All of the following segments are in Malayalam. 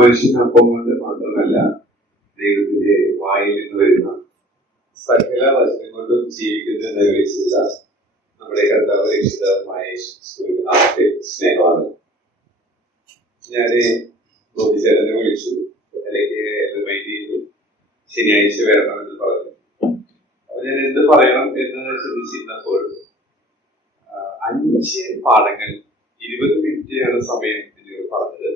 മനുഷ്യനപ്പം കൊണ്ട് മാത്രമല്ല ദൈവത്തിന്റെ വായിൽ നിന്ന് വരുന്ന സകല വചനം കൊണ്ടും ജീവിക്കുന്ന എന്ന് വിളിച്ചില്ല നമ്മുടെ കർത്താവ് രക്ഷിതാവുമായ ആദ്യത്തെ സ്നേഹമാണ്. ഞാന് ബോധിച്ചേട്ടനെ വിളിച്ചു, അല്ലെങ്കിൽ റിമൈൻഡ് ചെയ്തു ശനിയാഴ്ച വരണമെന്ന് പറഞ്ഞു. അപ്പൊ ഞാൻ എന്ത് പറയണം എന്ന് ചിന്തിച്ചിരുന്നപ്പോൾ 5 പാഠങ്ങൾ 20 മിനിറ്റാണ് സമയം നിങ്ങൾ പറഞ്ഞത്.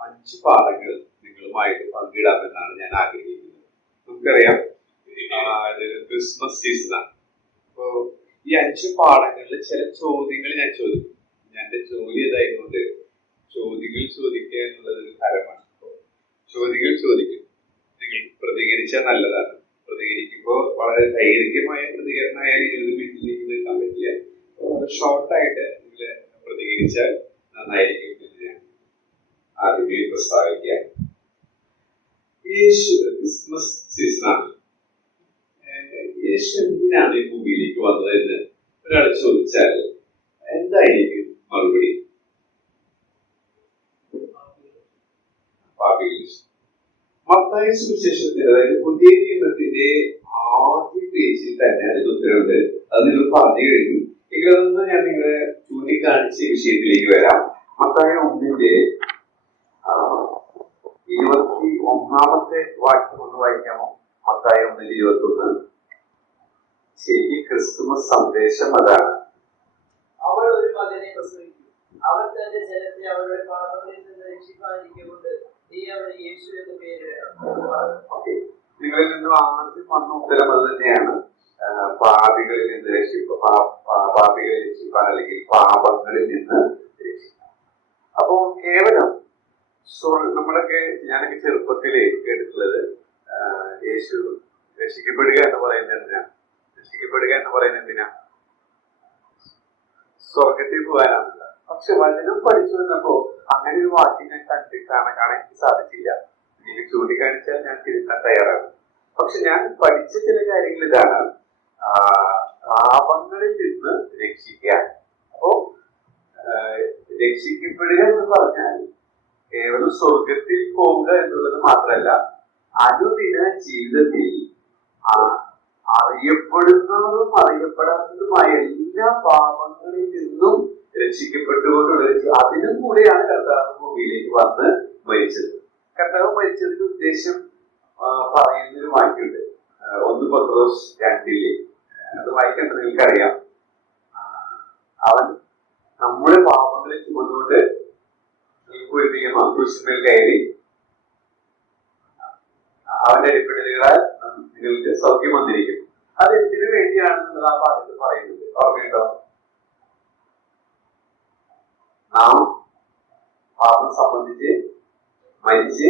5 പാഠങ്ങൾ നിങ്ങളുമായിട്ട് പങ്കിടാമെന്നാണ് ഞാൻ ആഗ്രഹിക്കുന്നത്. നമുക്കറിയാം ക്രിസ്മസ് സീസണാണ്. അപ്പോ ഈ 5 പാഠങ്ങളിൽ ചില ചോദ്യങ്ങൾ ഞാൻ ചോദിക്കും. എന്റെ ജോലി ഇതായതുകൊണ്ട് ചോദ്യങ്ങൾ ചോദിക്കുക എന്നുള്ളത് ഒരു ഹരമാണ്. ചോദ്യങ്ങൾ ചോദിക്കും, നിങ്ങൾ പ്രതികരിച്ചാൽ നല്ലതാണ്. പ്രതികരിക്കുമ്പോൾ വളരെ ദൈർഘ്യമായ പ്രതികരണമായാൽ 20 മിനിറ്റിലേക്ക് നിൽക്കാൻ പറ്റില്ല. വളരെ ഷോർട്ടായിട്ട് നിങ്ങൾ പ്രതികരിച്ചാൽ നന്നായിരിക്കും എന്ന് ഞാൻ ആദ്യമേ പ്രസ്താവിക്കാം. യേശു ക്രിസ്മസ് സീസണാണ്. യേശു എന്തിനാണ് ഈ ഭൂമിയിലേക്ക് വന്നതെന്ന് ഒരാൾ ചോദിച്ചാൽ എന്തായിരിക്കും മറുപടി? മത്തായി സുവിശേഷത്തിൽ, അതായത് പുതിയ നിയമത്തിന്റെ ആദ്യ പേജിൽ തന്നെ അതിന് ഉത്തരവുണ്ട്. അത് നിങ്ങൾ പറഞ്ഞു കഴിഞ്ഞു. എങ്കിലൊന്ന് ഞാൻ നിങ്ങളെ ചൂണ്ടിക്കാണിച്ച വിഷയത്തിലേക്ക് വരാം. മത്തായി 1-ന്റെ 21-ാമത്തെ വാക്യം ഒന്ന് വായിക്കാമോ? മത്തായി 1-21. ശരി, ക്രിസ്തുമസ് സന്ദേശം അതാണ്. അവൾ ഒരു മകനെ പ്രസവിക്കും, അവൻ തന്റെ ജനത്തെ അവരുടെ പാപങ്ങളിൽ നിന്ന് രക്ഷിക്കാതിരിക്കൊണ്ട് നീ അവന് യേശു എന്ന് പേരിടണം. നിങ്ങളിൽ നിന്ന് ആദ്യം വന്ന ഉത്തരം അത് തന്നെയാണ്. പാപികളിൽ നിന്ന് പാപികളെ രക്ഷിക്കാൻ, അല്ലെങ്കിൽ പാപങ്ങളിൽ നിന്ന് രക്ഷിക്കാൻ. അപ്പോ കേവലം നമ്മളൊക്കെ, ഞാനൊക്കെ ചെറുപ്പത്തില് കേട്ടിട്ടുള്ളത് യേശു രക്ഷിക്കപ്പെടുക എന്ന് പറയുന്നത് എന്തിനാണ്? രക്ഷിക്കപ്പെടുക എന്ന് പറയുന്നത് എന്തിനാ? സ്വർഗത്തിൽ പോകാനാണല്ല. പക്ഷെ വചനം പഠിച്ചു വന്നപ്പോ അങ്ങനെ ഒരു വാക്യം ഞാൻ കാണാൻ എനിക്ക് സാധിച്ചില്ല. എനിക്ക് ചൂണ്ടിക്കാണിച്ചാൽ ഞാൻ തിരുത്താൻ തയ്യാറാണ്. പക്ഷെ ഞാൻ പഠിച്ച ചില കാര്യങ്ങൾ ഇതാണ്: പാപങ്ങളിൽ നിന്ന് രക്ഷിക്കാൻ. അപ്പോ രക്ഷിക്കപ്പെടുക എന്ന് പറഞ്ഞാൽ കേവലം സ്വർഗത്തിൽ പോവുക എന്നുള്ളത് മാത്രമല്ല, അനുദിന ജീവിതത്തിൽ അറിയപ്പെടുന്നതും അറിയപ്പെടാത്തതുമായ എല്ലാ പാപങ്ങളിൽ നിന്നും രക്ഷിക്കപ്പെട്ടുകൊണ്ടുള്ള അതിനും കൂടെയാണ് കർത്താവ് ഭൂമിയിലേക്ക് വന്ന് മരിച്ചത്. കർത്താവ് മരിച്ചതിന്റെ ഉദ്ദേശം പറയുന്നൊരു വാക്യമുണ്ട്, 1 പത്രോസ് 2-ല്. അത് വായിക്കേണ്ടത് നിങ്ങൾക്കറിയാം. അവൻ നമ്മുടെ പാപങ്ങളെ ചുമന്നുകൊണ്ട് ക്രൂശിന്മേൽ കയറി അവന്റെ അടിപ്പിടലുകളാൽ നിങ്ങൾക്ക് സൗഖ്യം വന്നിരിക്കുന്നു. അത് എന്തിനു വേണ്ടിയാണെന്നുള്ളത് ആ ഭാഗത്ത് പറയുന്നത് ഓർമ്മയുണ്ടോ? നാം പാപം സംബന്ധിച്ച് മരിച്ച്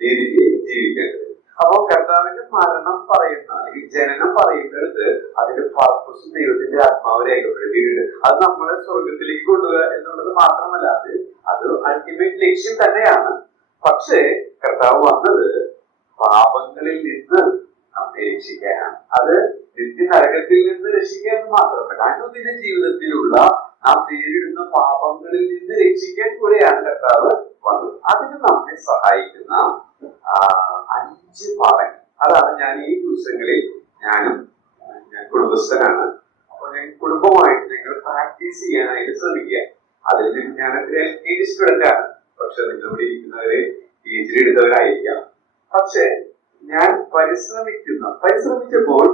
നീതിക്ക് ജീവിക്കേണ്ടത്. അപ്പോ കർത്താവിന്റെ മരണം പറയുന്ന, അല്ലെങ്കിൽ ജനനം പറയുന്നിടത്ത് അതിന്റെ പർപ്പസും ദൈവത്തിന്റെ ആത്മാവ് രേഖപ്പെടുത്തിയിട്ടുണ്ട്. അത് നമ്മളെ സ്വർഗത്തിലേക്ക് കൊണ്ടുപോകുക എന്നുള്ളത് മാത്രമല്ല, അത് അൾട്ടിമേറ്റ് ലക്ഷ്യം തന്നെയാണ്. പക്ഷേ കർത്താവ് വന്നത് പാപങ്ങളിൽ നിന്ന് നമ്മെ രക്ഷിക്കാനാണ്. അത് നിത്യനരകത്തിൽ നിന്ന് രക്ഷിക്കാൻ മാത്രമല്ല, അനുദിന ജീവിതത്തിലുള്ള നാം നേരിടുന്ന പാപങ്ങളിൽ നിന്ന് രക്ഷിക്കാൻ കൂടെയാണ് കർത്താവ് വന്നത്. അതിന് നമ്മെ സഹായിക്കുന്ന 5 പാഠങ്ങൾ. അതാണ് ഞാൻ ഈ ദിവസങ്ങളിൽ ഞാൻ കുടുംബസ്ഥനാണ്. അപ്പൊ ഞാൻ കുടുംബമായിട്ട് നിങ്ങൾ പ്രാക്ടീസ് ചെയ്യാനായിട്ട് ശ്രമിക്കുക. അതിൽ നിന്ന് ഞാനൊക്കെ LKG സ്റ്റുഡന്റാണ്. പക്ഷെ നിങ്ങളിവിടെ ഇരിക്കുന്നവര് PhD എടുത്തവരായിരിക്കാം. പക്ഷെ ഞാൻ പരിശ്രമിച്ചപ്പോൾ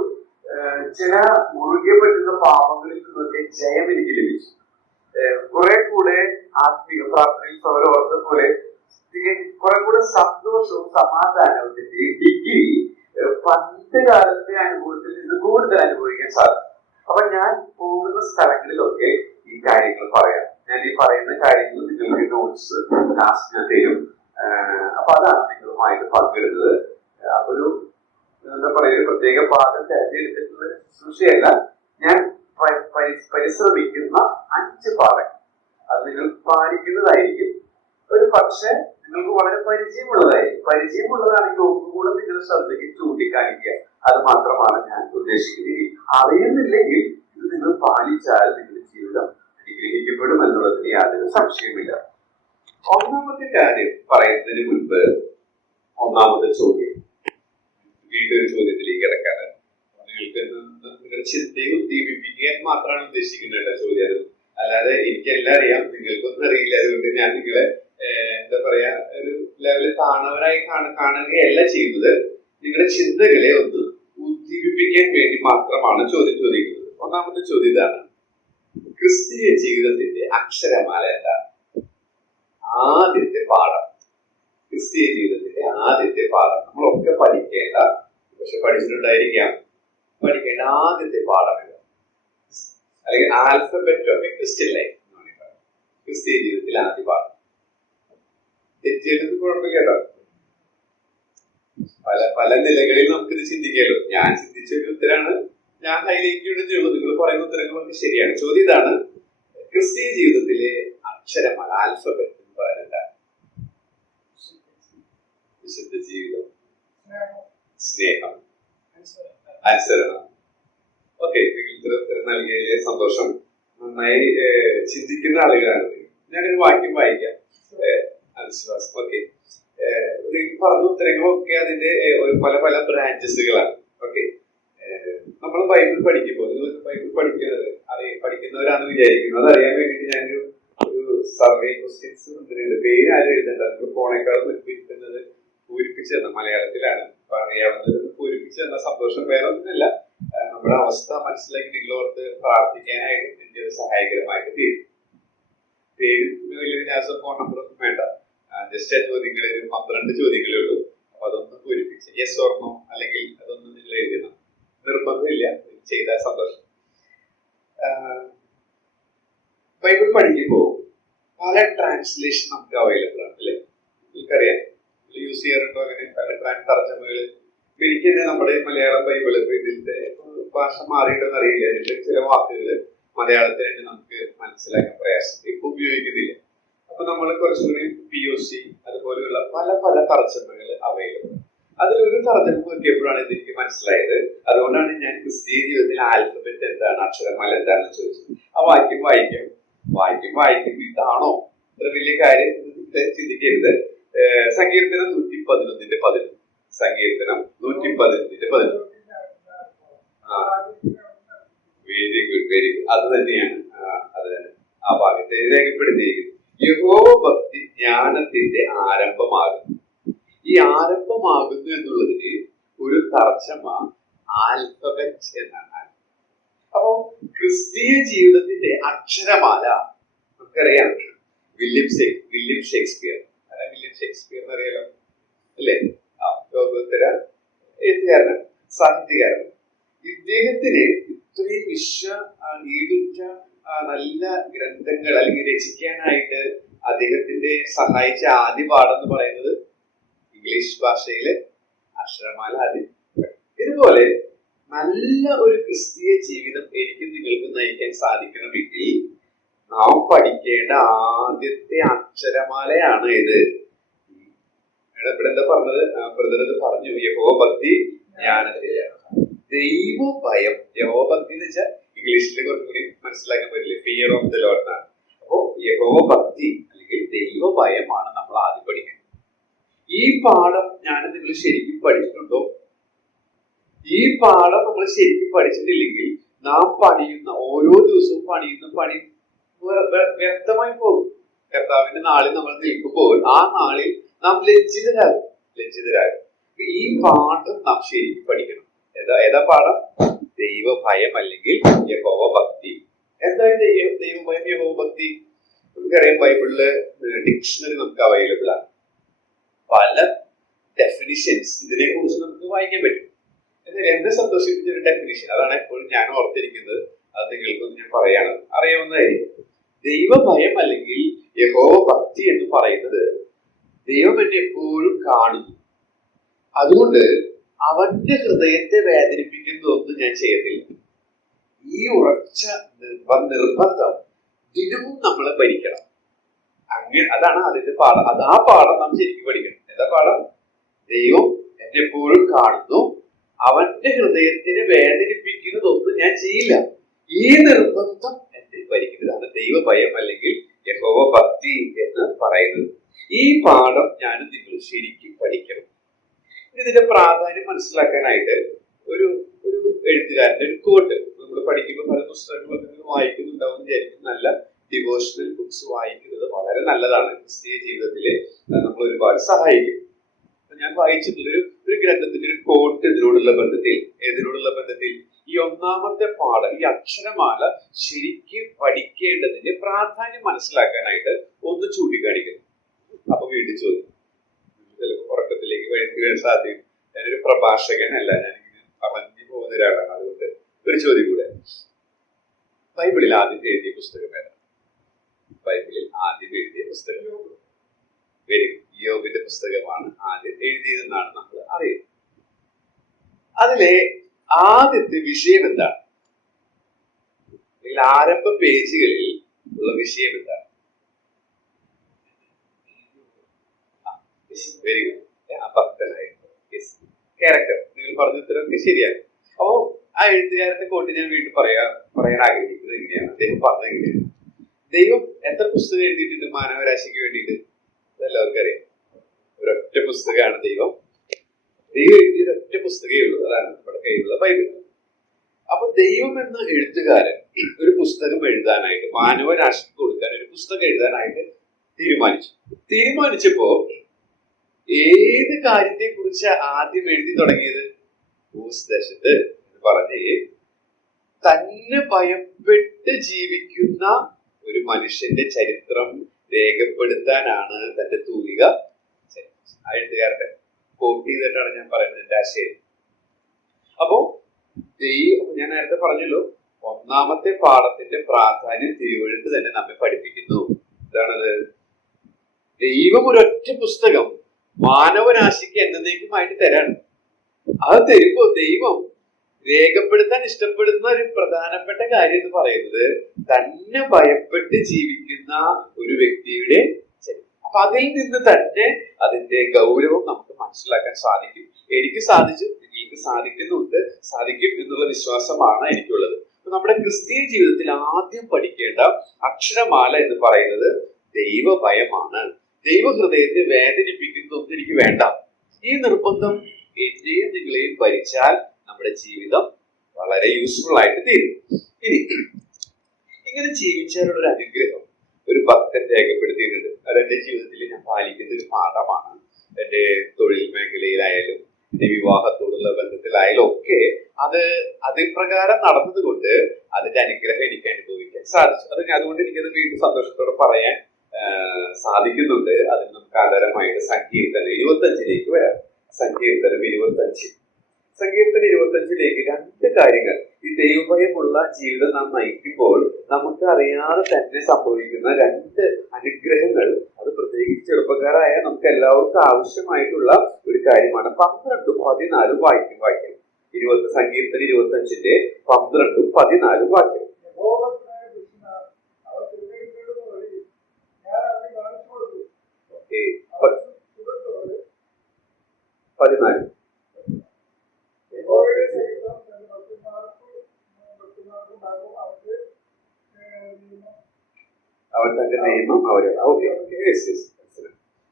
ചില മുറുകെ പറ്റുന്ന പാപങ്ങളിൽ നിന്നൊക്കെ ജയം എനിക്ക് ലഭിച്ചു. കുറെ കൂടെ ആത്മീക പ്രാർത്ഥനയിൽ സൗരോർത്ത പോലെ കുറെ കൂടെ സന്തോഷവും സമാധാനത്തിന്റെ ഡിഗ്രി പണ്ട് കാലത്തെ അനുഭവത്തിൽ നിന്ന് കൂടുതൽ അനുഭവിക്കാൻ സാധിക്കും. അപ്പൊ ഞാൻ പോകുന്ന സ്ഥലങ്ങളിലൊക്കെ ഈ കാര്യങ്ങൾ പറയാം. ഞാൻ ഈ പറയുന്ന കാര്യങ്ങൾ നിങ്ങൾക്ക് നോട്ട്സ് ലാസ്റ്റ് ഞാൻ തരും. അപ്പൊ അതാണ് നിങ്ങളുമായിട്ട് പങ്കിടുന്നത്. ഒരു എന്താ പറയുക, ഒരു പ്രത്യേക ഭാഗം തിരഞ്ഞെടുത്തിട്ടുള്ള ശുശ്രൂഷയല്ല. ഞാൻ പരിശ്രമിക്കുന്ന 5 പാഠങ്ങൾ അത് നിങ്ങൾ പാലിക്കുന്നതായിരിക്കും. ഒരു പക്ഷെ നിങ്ങൾക്ക് വളരെ പരിചയമുള്ളതാണെങ്കിൽ ഒന്നുകൂടെ നിങ്ങളുടെ ശ്രദ്ധയ്ക്ക് ചൂണ്ടിക്കാണിക്കുക. അത് മാത്രമാണ് ഞാൻ ഉദ്ദേശിക്കുന്നത്. അറിയുന്നില്ലെങ്കിൽ ഇത് നിങ്ങൾ പാലിച്ചാൽ നിങ്ങളുടെ ജീവിതം അനുഗ്രഹിക്കപ്പെടും എന്നുള്ളതിന് യാതൊരു സംശയമില്ല. ഒന്നാമത്തെ കാര്യം പറയുന്നതിന് മുൻപ് മുൻപ് ഒന്നാമത്തെ ചോദ്യം, വീണ്ടും ഒരു ചോദ്യത്തിലേക്ക് കിടക്കാണ്. നിങ്ങൾക്ക് നിങ്ങളുടെ ചിന്തയെ ഉദ്ദീപിപ്പിക്കാൻ മാത്രമാണ് ഉദ്ദേശിക്കുന്നത് ചോദ്യം. അത് അല്ലാതെ എനിക്കെല്ലാം അറിയാം, നിങ്ങൾക്കൊന്നും അറിയില്ല, അതുകൊണ്ട് ഞാൻ നിങ്ങളെ എന്താ പറയാ ഒരു ലെവലിൽ താണവരായി കാണുകയല്ല ചെയ്യുന്നത്. നിങ്ങളുടെ ചിന്തകളെ ഒന്ന് ഉദ്ദീപിപ്പിക്കാൻ വേണ്ടി മാത്രമാണ് ചോദ്യം ചോദിക്കുന്നത്. ഒന്നാമത്തെ ചോദ്യം ഇതാണ്: ക്രിസ്തീയ ജീവിതത്തിന്റെ അക്ഷരമാല എന്താണ്? ആദ്യത്തെ പാഠം, ക്രിസ്തീയ ജീവിതത്തിന്റെ ആദ്യത്തെ പാഠം, നമ്മളൊക്കെ പഠിക്കേണ്ട, പക്ഷെ പഠിച്ചിട്ടുണ്ടായിരിക്കാം, പഠിക്കേണ്ട ആദ്യത്തെ പാഠം ഇത്, അല്ലെങ്കിൽ alphabet of A Christian life എന്ന് വേണമെങ്കിൽ പറയാം. ക്രിസ്തീയ ജീവിതത്തിലെ ആദ്യ പാഠം. തെറ്റിയത് കുഴപ്പമില്ല കേട്ടോ. പല നിലകളിൽ നമുക്കിത് ചിന്തിക്കാമല്ലോ. ഞാൻ ചിന്തിച്ച ഒരു ഉത്തരാണ് ഞാൻ ഹൈലൈറ്റ് ചെയ്യുള്ളൂ. നിങ്ങൾ പറയുന്ന ഉത്തരങ്ങളൊക്കെ ശരിയാണ്. ചോദ്യം ഇതാണ്: ക്രിസ്തീയ ജീവിതത്തിലെ അക്ഷരമാല, ആൽഫബറ്റ് എന്ന് പറയുന്നത് വിശുദ്ധ ജീവിതം, സ്നേഹം, അനുസരണം. ഓക്കെ, നിങ്ങൾ ഉത്തരം നൽകിയതിലെ സന്തോഷം. നന്നായി ചിന്തിക്കുന്ന ആളുകളാണ്. ഞാനൊരു വാക്യം വായിക്കാം. വിശ്വാസം. ഓക്കെ, നിങ്ങൾ പറഞ്ഞ ഉത്തരങ്ങളൊക്കെ അതിന്റെ പല പല ബ്രാഞ്ചസുകളാണ്. ഓക്കെ, നമ്മൾ ബൈബിൾ പഠിക്കുമ്പോൾ, നിങ്ങൾ ബൈബിൾ പഠിക്കുന്നവരാണെന്ന് വിചാരിക്കുന്നു. അതറിയാൻ വേണ്ടിയിട്ട് ഞാനൊരു സർവേ ക്വസ്റ്റ്യൻസ് തന്നിട്ടുണ്ട്. പേര് ആരും എഴുതണ്ട, നിങ്ങൾ ഫോണേക്കാളും പൂരിപ്പിക്കുന്നത് പൂരിപ്പിച്ചു തന്ന മലയാളത്തിലാണ്. അപ്പൊ അറിയാവുന്നത് പൂരിപ്പിച്ചു തന്ന സന്തോഷം. വേറെ ഒന്നുമില്ല, നമ്മുടെ അവസ്ഥ മനസ്സിലാക്കി നിങ്ങളോർത്ത് പ്രാർത്ഥിക്കാനായിട്ട് എനിക്ക് സഹായകരമായിട്ട് തീരും. പേര് വലിയ വിന്യാസം, ഫോൺ നമ്പറൊന്നും വേണ്ട. ജസ്റ്റ് ആ ചോദ്യങ്ങൾ 12 ചോദ്യങ്ങളേ ഉള്ളൂ. അപ്പൊ അതൊന്ന് പൂരിപ്പിച്ച് യെസ് ഓർണോ അല്ലെങ്കിൽ അതൊന്നും നിങ്ങൾ എഴുതണം. നിർബന്ധമില്ല, ചെയ്താൽ സന്തോഷം. ബൈബിൾ പഠിക്കുമ്പോൾ പല ട്രാൻസ്ലേഷൻ നമുക്ക് അവൈലബിൾ ആണ് അല്ലെ? നിങ്ങൾക്കറിയാം, യൂസ് ചെയ്യാറുണ്ടോ അങ്ങനെ പല തർജ്ജമകൾ? എനിക്ക് തന്നെ നമ്മുടെ മലയാളം ബൈബിള് ഇതിന്റെ ഭാഷ മാറിയിട്ടെന്ന് അറിയില്ല. ഇതിന്റെ ചില വാക്കുകൾ മലയാളത്തിൽ തന്നെ നമുക്ക് മനസ്സിലാക്കാൻ പ്രയാസം, ഇപ്പൊ ഉപയോഗിക്കുന്നില്ല. അപ്പൊ നമ്മൾ കുറച്ചുകൂടി POC അതുപോലെയുള്ള പല പല തർജ്ജമകൾ അവൈലബിൾ. അതിലൊരു തർജ്ജമ നോക്കിയപ്പോഴാണ് ഇതെനിക്ക് മനസ്സിലായത്. അതുകൊണ്ടാണ് ഞാൻ ക്രിസ്തീയ ജീവിതത്തിൽ ആൽഫബറ്റ് എന്താണ്, അക്ഷരമാല എന്താണെന്ന് ചോദിച്ചത്. ആ വാക്യം വായിക്കും ഇതാണോ ഇത്ര വലിയ കാര്യം ചിന്തിക്കരുത്. സങ്കീർത്തനം 111:11. സങ്കീർത്തനം 111:11. Very good. അത് തന്നെയാണ്. ആ ഭാഗത്തെ രേഖപ്പെടുത്തിയിരിക്കുന്നത്. യഹോവ ഭക്തി ജ്ഞാനത്തിന്റെ ആരംഭമാകുന്നു. ഈ ആരംഭമാകുന്നു എന്നുള്ളതിന് ഒരു തർജ്ജമ ആൽഫബറ്റ് എന്നാണ്. അപ്പോ ക്രിസ്തീയ ജീവിതത്തിന്റെ അക്ഷരമാല നമുക്കറിയാം. വില്യം ഷേക്സ്പിയർ എന്നറിയാലോ അല്ലേ? ലോകോത്തര എഴുത്തുകാരനാണ്, സാഹിത്യകാരനാണ്. ഇദ്ദേഹത്തിന് ഇത്രയും ഈടുറ്റ നല്ല ഗ്രന്ഥങ്ങൾ അല്ലെങ്കിൽ രചിക്കാനായിട്ട് അദ്ദേഹത്തിന്റെ സഹായിച്ച ആദ്യ പാഠം എന്ന് പറയുന്നത് ഇംഗ്ലീഷ് ഭാഷയിലെ അക്ഷരമാല ആദ്യം. ഇതുപോലെ നല്ല ഒരു ക്രിസ്തീയ ജീവിതം എനിക്കും നിങ്ങൾക്കും നയിക്കാൻ സാധിക്കണമെങ്കിൽ നാം പഠിക്കേണ്ട ആദ്യത്തെ അക്ഷരമാലയാണ് ഇത്. ഇവിടെ എന്താ പറഞ്ഞത്? ബ്രദർ പറഞ്ഞു, യഹോവ ഭക്തി ജ്ഞാനത്തിലെ ദൈവഭയം. യഹോവ ഭക്തി എന്ന് വെച്ചാൽ ഇംഗ്ലീഷിൽ കുറച്ചുകൂടി മനസ്സിലാക്കാൻ പറ്റില്ലേ, ഫിയർ ഓഫ് ദ ലോർഡ് എന്നാണ്. അപ്പോ യഹോവ ഭക്തി അല്ലെങ്കിൽ ദൈവഭയമാണ് നമ്മൾ ആദ്യം പഠിക്കുന്നത്. ഈ പാഠം നിങ്ങൾ ശരിക്കും പഠിച്ചിട്ടുണ്ടോ? ഈ പാഠം നമ്മൾ ശരിക്കും പഠിച്ചിട്ടില്ലെങ്കിൽ നാം പണിയുന്ന ഓരോ ദിവസവും പണിയുന്ന പണി വ്യക്തമായി പോകും. കർത്താവിന്റെ നാളിൽ നമ്മൾ നിൽക്കുമ്പോൾ ആ നാളിൽ നാം ലജ്ജിതരാകും. ഈ പാഠം നാം ശരിക്കും പഠിക്കണം. ഏതാ പാഠം? ദൈവഭയം അല്ലെങ്കിൽ യഹോവ ഭക്തി. എന്താണ് ദൈവഭയം, യഹോവ ഭക്തി? നമുക്കറിയാം, ബൈബിളില് ഡിക്ഷണറി നമുക്ക് അവൈലബിൾ ആണ്. പല ഡെഫിനിഷൻസ് ഇതിനെ കുറിച്ച് നമുക്ക് വായിക്കാൻ പറ്റും. എന്നാൽ എന്നെ സന്തോഷിപ്പിച്ച ഒരു ഡെഫിനിഷൻ, അതാണ് എപ്പോഴും ഞാൻ ഓർത്തിരിക്കുന്നത്. അത് നിങ്ങൾക്കൊന്ന് ഞാൻ പറയാണ്, അറിയാവുന്നതായിരിക്കും. ദൈവഭയം അല്ലെങ്കിൽ യഹോവ ഭക്തി എന്ന് പറയുന്നത് ദൈവം എന്നെ എപ്പോഴും കാണുന്നു, അതുകൊണ്ട് അവന്റെ ഹൃദയത്തെ വേദനിപ്പിക്കുന്നതൊന്നും ഞാൻ ചെയ്യത്തില്ല. ഈ ഉറച്ച നിർബന്ധം ദിനവും നമ്മളെ ഭരിക്കണം. അങ്ങനെ അതാണ് അതിന്റെ പാഠം. ആ പാഠം നാം ശരിക്കും പഠിക്കണം. എന്താ പാഠം? ദൈവം എന്നെ എപ്പോഴും കാണുന്നു, അവന്റെ ഹൃദയത്തിനെ വേദനിപ്പിക്കുന്നതൊന്നും ഞാൻ ചെയ്യില്ല. ഈ നിർബന്ധം എന്നെ ഭരിക്കുന്നതാണ് ദൈവഭയം അല്ലെങ്കിൽ യഹോവ ഭക്തി എന്ന് പറയുന്നത്. ഈ പാഠം ഞാൻ നിങ്ങൾ ശരി ഇതിന്റെ പ്രാധാന്യം മനസ്സിലാക്കാനായിട്ട് ഒരു ഒരു എഴുത്തുകാരന്റെ ഒരു കോട്ട് നമ്മൾ പഠിക്കുമ്പോൾ പല പുസ്തകങ്ങളൊക്കെ വായിക്കുന്നുണ്ടാവും വിചാരിക്കും. നല്ല ഡിവോഷണൽ ബുക്സ് വായിക്കുന്നത് വളരെ നല്ലതാണ്. ക്രിസ്തീയ ജീവിതത്തില് നമ്മൾ ഒരുപാട് സഹായിക്കും. ഞാൻ വായിച്ചിട്ടുള്ള ഒരു ഗ്രന്ഥത്തിന്റെ ഒരു കോട്ട് ഇതിനോടുള്ള ബന്ധത്തിൽ ഈ ഒന്നാമത്തെ പാഠം, ഈ അക്ഷരമാല ശരിക്കും പഠിക്കേണ്ടതിന്റെ പ്രാധാന്യം മനസ്സിലാക്കാനായിട്ട് ഒന്ന് ചൂണ്ടിക്കാണിക്കുന്നു. അപ്പൊ വീണ്ടും ചോദിക്കും, ചിലപ്പോൾ ഉറക്കത്തിലേക്ക് വഴുത്തുകയാൻ സാധ്യത. ഞാനൊരു പ്രഭാഷകനല്ല, ഞാനിങ്ങനെ പറഞ്ഞു പോകുന്ന ഒരാളാണ്. അതുകൊണ്ട് ഒരു ചോദ്യം കൂടെ, ബൈബിളിൽ ആദ്യം എഴുതിയ പുസ്തകം ഏതാണ്? ബൈബിളിൽ ആദ്യം എഴുതിയ പുസ്തകം യോബിന്റെ പുസ്തകമാണ് ആദ്യം എഴുതിയതെന്നാണ് നമ്മൾ അറിയുന്നത്. അതിലെ ആദ്യത്തെ വിഷയം എന്താണ്? ആരംഭ പേജുകളിൽ ഉള്ള വിഷയം എന്താണ്? Very good. ക്യാരക്ടർ. നിങ്ങൾ പറഞ്ഞ ഉത്തരവൊക്കെ ശരിയാണ്. അപ്പോ ആ എഴുത്തുകാരന്റെ കോട്ട് ഞാൻ വീണ്ടും പറയാൻ ആഗ്രഹിക്കുന്നത് എങ്ങനെയാണ്? അദ്ദേഹം പറഞ്ഞത് എങ്ങനെയാണ്? ദൈവം എത്ര പുസ്തകം എഴുതിയിട്ടുണ്ട് മാനവരാശിക്ക് വേണ്ടിയിട്ട്? അതെല്ലാവർക്കും അറിയാം. ഒരൊറ്റ പുസ്തകമാണ് ദൈവം എഴുതിയ ഒറ്റ പുസ്തകമേ ഉള്ളൂ. അതാണ് നമ്മുടെ കയ്യിലുള്ള ബൈബിൾ. അപ്പൊ ദൈവം എന്ന എഴുത്തുകാരൻ ഒരു പുസ്തകം എഴുതാനായിട്ട്, മാനവരാശിക്ക് കൊടുക്കാൻ ഒരു പുസ്തകം എഴുതാനായിട്ട് തീരുമാനിച്ചപ്പോ ഏത് കാര്യത്തെ കുറിച്ച് ആദ്യം എഴുതി തുടങ്ങിയത്? ഭൂസ്ദേശത്ത് എന്ന് പറഞ്ഞ് തന്നെ ഭയപ്പെട്ട് ജീവിക്കുന്ന ഒരു മനുഷ്യന്റെ ചരിത്രം രേഖപ്പെടുത്താനാണ് തന്റെ തൂലിക. ആ എഴുത്തുകാരന്റെ കോട്ട് ചെയ്തിട്ടാണ് ഞാൻ പറയുന്നത് എന്റെ ആശയം. അപ്പോ ഞാൻ നേരത്തെ പറഞ്ഞല്ലോ, ഒന്നാമത്തെ പാഠത്തിന്റെ പ്രാധാന്യം തിരുവെഴുത്ത് തന്നെ നമ്മെ പഠിപ്പിക്കുന്നു. എന്താണത്? ദൈവം ഒരൊറ്റ പുസ്തകം മാനവരാശിക്ക് എന്നേക്കുമായിട്ട് തരാണ്. അത് തരുമ്പോ ദൈവം രേഖപ്പെടുത്താൻ ഇഷ്ടപ്പെടുന്ന ഒരു പ്രധാനപ്പെട്ട കാര്യം എന്ന് പറയുന്നത് തന്നെ ഭയപ്പെട്ട് ജീവിക്കുന്ന ഒരു വ്യക്തിയുടെ ചരിത്രം. അപ്പൊ അതിൽ നിന്ന് തന്നെ അതിന്റെ ഗൗരവം നമുക്ക് മനസ്സിലാക്കാൻ സാധിക്കും. എനിക്ക് സാധിച്ചു, നിങ്ങൾക്ക് സാധിക്കും എന്നുള്ള വിശ്വാസമാണ് എനിക്കുള്ളത്. നമ്മുടെ ക്രിസ്തീയ ജീവിതത്തിൽ ആദ്യം പഠിക്കേണ്ട അക്ഷരമാല എന്ന് പറയുന്നത് ദൈവഭയമാണ്. ദൈവഹൃദയത്തെ വേദനിപ്പിക്കുന്നതൊന്നും എനിക്ക് വേണ്ട. ഈ നിർബന്ധം എന്റെയും നിങ്ങളെയും ഭരിച്ചാൽ നമ്മുടെ ജീവിതം വളരെ യൂസ്ഫുൾ ആയിട്ട് തീരും. ഇനി ഇങ്ങനെ ജീവിച്ചാലുള്ള ഒരു അനുഗ്രഹം ഒരു ഭക്തൻ രേഖപ്പെടുത്തിയിട്ടുണ്ട്. അതെന്റെ ജീവിതത്തിൽ ഞാൻ പാലിക്കുന്ന ഒരു പാഠമാണ്. എന്റെ തൊഴിൽ മേഖലയിലായാലും എന്റെ വിവാഹത്തോടുള്ള ബന്ധത്തിലായാലും ഒക്കെ അതിൽ പ്രകാരം നടന്നതുകൊണ്ട് അതിന്റെ അനുഗ്രഹം എനിക്ക് അനുഭവിക്കാൻ സാധിച്ചു. അതുകൊണ്ട് എനിക്കത് വീണ്ടും സന്തോഷത്തോടെ പറയാൻ സാധിക്കുന്നുണ്ട്. അതിന് നമുക്ക് ആധാരമായിട്ട് സങ്കീർത്തനം 25 വരാം. സങ്കീർത്തനം 25 രണ്ട് കാര്യങ്ങൾ. ഈ ദൈവഭയമുള്ള ജീവിതം നാം നയിക്കുമ്പോൾ നമുക്ക് അറിയാതെ തന്നെ സംഭവിക്കുന്ന രണ്ട് അനുഗ്രഹങ്ങൾ, അത് പ്രത്യേകിച്ച് ചെറുപ്പക്കാരായ നമുക്ക് എല്ലാവർക്കും ആവശ്യമായിട്ടുള്ള ഒരു കാര്യമാണ്. 12ഉം 14ഉം വാക്യം. സങ്കീർത്തനം 25 12ഉം 14ഉം വാക്യം. 14. അവൻ തന്റെ നിയമം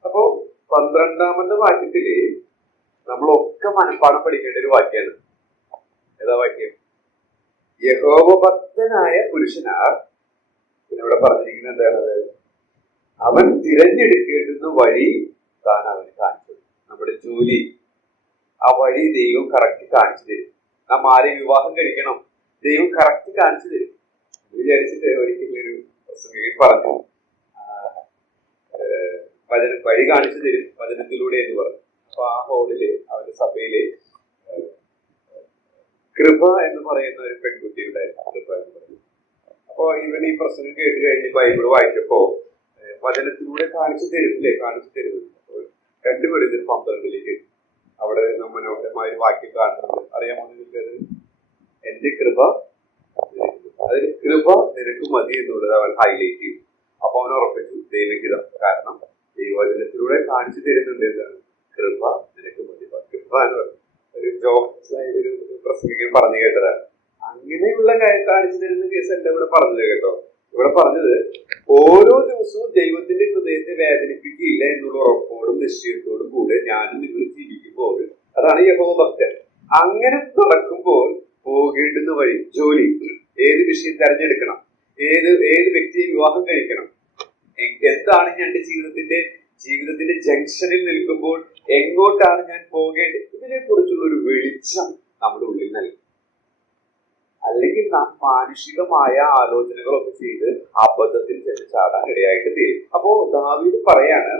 അപ്പോ 12ാമത്തെ വാക്യത്തില് നമ്മളൊക്കെ മനഃപ്പാഠം പഠിക്കേണ്ട ഒരു വാക്യാണ്. ഏതാ വാക്യം? യഹോവഭക്തനായ പുരുഷനാർ, ഇവിടെ പറഞ്ഞിരിക്കുന്നത് എന്താണത്? അവൻ തിരഞ്ഞെടുക്കേണ്ടുന്ന വഴി താൻ അവന് കാണിച്ചത്. നമ്മുടെ ജോലി, ആ വഴി ദൈവം കറക്റ്റ് കാണിച്ചു തരും. നാം ആരെയും വിവാഹം കഴിക്കണം, ദൈവം കറക്റ്റ് കാണിച്ചു തരും. വിചാരിച്ചിട്ട് ഒരിക്കലൊരു പ്രസംഗകൻ പറഞ്ഞു, വഴി കാണിച്ചു തരും വചനത്തിലൂടെ എന്ന് പറഞ്ഞു. അപ്പൊ ആ ഹോളില്, അവന്റെ സഭയില് കൃപ എന്ന് പറയുന്ന ഒരു പെൺകുട്ടി ഉണ്ടായിരുന്നു. കൃപ എന്ന് പറയുന്നത്. അപ്പൊ ഇവൻ ഈ പ്രസംഗം കേട്ട് കഴിഞ്ഞ് ബൈബിൾ വായിച്ചപ്പോ വചനത്തിലൂടെ കാണിച്ചു തരുന്നില്ലേ, കാണിച്ചു തരുന്നു. രണ്ടുപേരും 12ലേക്ക് അവിടെ മനോഹരമായ ഒരു വാക്യം കാണുന്നുണ്ട്. അറിയാമോ നിങ്ങൾക്കത്? എന്റെ കൃപ, അതിന് കൃപ നിനക്ക് മതി എന്നുള്ളത് അവൻ ഹൈലൈറ്റ് ചെയ്തു. അപ്പൊ അവൻ ഉറപ്പിച്ചു ദൈവഹിതം. കാരണം ദൈവവചനത്തിലൂടെ കാണിച്ചു തരുന്നുണ്ട് എന്താണ്? കൃപ നിനക്ക് മതി. കൃപ എന്ന് പറഞ്ഞു ഒരു ഒരു പ്രസംഗിക്കാൻ പറഞ്ഞു കേട്ടതാണ്. അങ്ങനെയുള്ള കാണിച്ചു തരുന്ന കേസല്ല ഇവിടെ പറഞ്ഞത് കേട്ടോ. ഇവിടെ പറഞ്ഞത് ഓരോ ദിവസവും ദൈവത്തിന്റെ ഹൃദയത്തെ വേദനിപ്പിക്കുകയില്ല എന്നുള്ള ഉറപ്പോടും നിശ്ചയത്തോടും കൂടെ ഞാനും നിങ്ങൾ ജീവിക്കുമ്പോൾ അത് അതാണ് യഹോവ ഭക്തൻ. അങ്ങനെ നടക്കുമ്പോൾ പോകേണ്ടുന്ന വഴി, ജോലി, ഏത് വിഷയം തെരഞ്ഞെടുക്കണം, ഏത് വ്യക്തിയെ വിവാഹം കഴിക്കണം, എന്താണ് ഞാൻ എന്റെ ജീവിതത്തിന്റെ ജംഗ്ഷനിൽ നിൽക്കുമ്പോൾ എങ്ങോട്ടാണ് ഞാൻ പോകേണ്ടത്, ഇതിനെ കുറിച്ചുള്ള ഒരു വെളിച്ചം നമ്മുടെ ഉള്ളിൽ നൽകും. അല്ലെങ്കിൽ നാം മാനുഷികമായ ആലോചനകളൊക്കെ ചെയ്ത് അബദ്ധത്തിൽ ചെന്ന് ചാടാൻ ഇടയായിട്ട് തീരും. അപ്പോ ദാവീദ് പറയാണ്,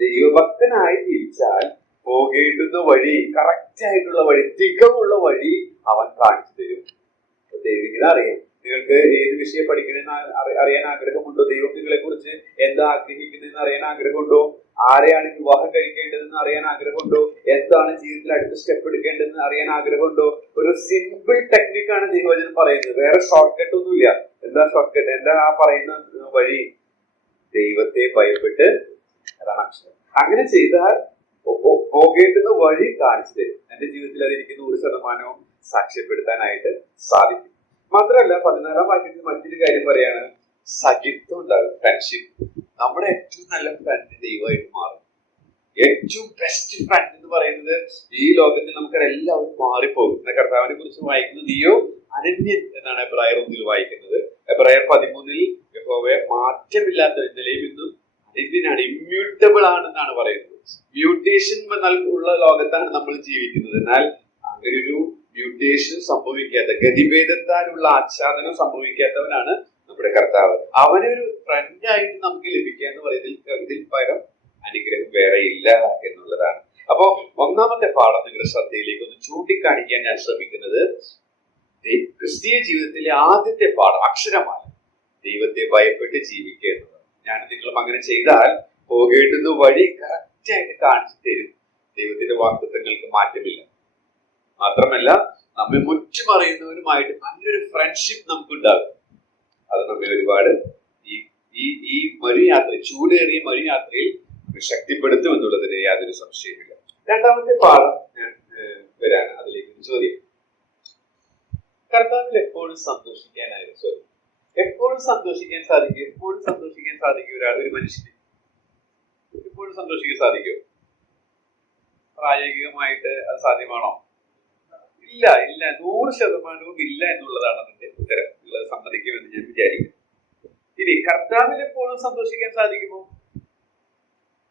ദൈവഭക്തനായി ജീവിച്ചാൽ പോകേണ്ടുന്ന വഴി, കറക്റ്റ് ആയിട്ടുള്ള വഴി, തികവുള്ള വഴി അവൻ കാണിച്ചു തരും. ദൈവത്തിന് അറിയാം നിങ്ങൾക്ക് ഏത് വിഷയം പഠിക്കണമെന്ന് അറിയാൻ ആഗ്രഹമുണ്ടോ? ദൈവം നിങ്ങളെ കുറിച്ച് എന്താ ആഗ്രഹിക്കുന്നതെന്ന് അറിയാൻ ആഗ്രഹമുണ്ടോ? ആരെയാണ് വിവാഹം കഴിക്കേണ്ടതെന്ന് അറിയാൻ ആഗ്രഹമുണ്ടോ? എന്താണ് ജീവിതത്തിൽ അടുത്ത സ്റ്റെപ്പ് എടുക്കേണ്ടതെന്ന് അറിയാൻ ആഗ്രഹമുണ്ടോ? ഒരു സിമ്പിൾ ടെക്നിക്കാണ് ദൈവവചനം പറയുന്നത്. വേറെ ഷോർട്ട് കട്ട് ഒന്നുമില്ല. എന്താ ഷോർട്ട് കട്ട്? എന്താ ആ പറയുന്ന വഴി? ദൈവത്തെ ഭയപ്പെട്ട്, അതാണ് അക്ഷരം. അങ്ങനെ ചെയ്താൽ പോകേണ്ടുന്ന വഴി കാണിച്ചു തരും. എന്റെ ജീവിതത്തിൽ അതെനിക്ക് 100% സാക്ഷ്യപ്പെടുത്താനായിട്ട് സാധിക്കും. മാത്രമല്ല 14-ാം വാക്യത്തിൽ മറ്റൊരു കാര്യം പറയാണ്, സഖിത്വം ഉണ്ടാകും, ഫ്രണ്ട്ഷിപ്പ്. നമ്മുടെ ഏറ്റവും നല്ല ഫ്രണ്ട് ദൈവമായിട്ട് മാറും. ഏറ്റവും ബെസ്റ്റ് ഫ്രണ്ട് എന്ന് പറയുന്നത് ഈ ലോകത്തിൽ നമുക്ക് എല്ലാവരും മാറിപ്പോകും. കർത്താവിനെ കുറിച്ച് വായിക്കുന്നത്, നീയോ അനന്യൻ എന്നാണ് എബ്രായർ 1 വായിക്കുന്നത്. എബ്രായർ 13 യഹോവയെ മാറ്റമില്ലാത്ത നിലയിൽ നിന്നും അനന്യനാണ്, ഇമ്മ്യൂട്ടബിൾ ആണെന്നാണ് പറയുന്നത്. മ്യൂട്ടേഷൻ ഉള്ള ലോകത്താണ് നമ്മൾ ജീവിക്കുന്നത്. എന്നാൽ അങ്ങനെ ഒരു മ്യൂട്ടേഷൻ സംഭവിക്കാത്ത, ഗതിഭേദത്താലുള്ള ആച്ഛാദനം സംഭവിക്കാത്തവനാണ് നമ്മുടെ കർത്താവ്. അവനൊരു ഫ്രണ്ടായിട്ട് നമുക്ക് ലഭിക്കുക എന്ന് പറയുന്നതിൽ ഇതിൽ പകരം അനുഗ്രഹം വേറെ ഇല്ല എന്നുള്ളതാണ്. അപ്പോ ഒന്നാമത്തെ പാഠം നിങ്ങളുടെ ശ്രദ്ധയിലേക്ക് ഒന്ന് ചൂണ്ടിക്കാണിക്കാൻ ഞാൻ ശ്രമിക്കുന്നത്, ക്രിസ്തീയ ജീവിതത്തിലെ ആദ്യത്തെ പാഠം അക്ഷരമാണ് ദൈവത്തെ ഭയപ്പെട്ട് ജീവിക്കുക എന്നുള്ളത്. ഞാൻ നിങ്ങളും അങ്ങനെ ചെയ്താൽ പോകേണ്ടുന്ന വഴി കറക്റ്റായിട്ട് കാണിച്ചു തരും. ദൈവത്തിന്റെ വാഗ്ദത്തങ്ങൾക്ക് മാറ്റമില്ല. മാത്രമല്ല നമ്മെ മുറ്റുമറിയുന്നവരുമായിട്ട് നല്ലൊരു ഫ്രണ്ട്ഷിപ്പ് നമുക്കുണ്ടാകും. അത് നമ്മെ ഒരുപാട് ഈ മരുയാത്ര, ചൂടേറിയ മരുയാത്രയിൽ ശക്തിപ്പെടുത്തും എന്നുള്ളതിന് യാതൊരു സംശയമില്ല. രണ്ടാമത്തെ പാഠം ഞാൻ വരാണ്, അതിലേക്ക് ചോദ്യം. കർത്താവിൽ എപ്പോഴും സന്തോഷിക്കാനായിരുന്നു എപ്പോഴും സന്തോഷിക്കാൻ സാധിക്കും ഒരു മനുഷ്യന് എപ്പോഴും സന്തോഷിക്കാൻ സാധിക്കുമോ? പ്രായോഗികമായിട്ട് അത് സാധ്യമാണോ? ഇല്ല 100% ഇല്ല എന്നുള്ളതാണ് അതിന്റെ ഉത്തരം. നിങ്ങൾ സമ്മതിക്കുമെന്ന് ഞാൻ വിചാരിക്കുന്നു. ഇനി കർത്താവിൽ എപ്പോഴും സന്തോഷിക്കാൻ സാധിക്കുമോ?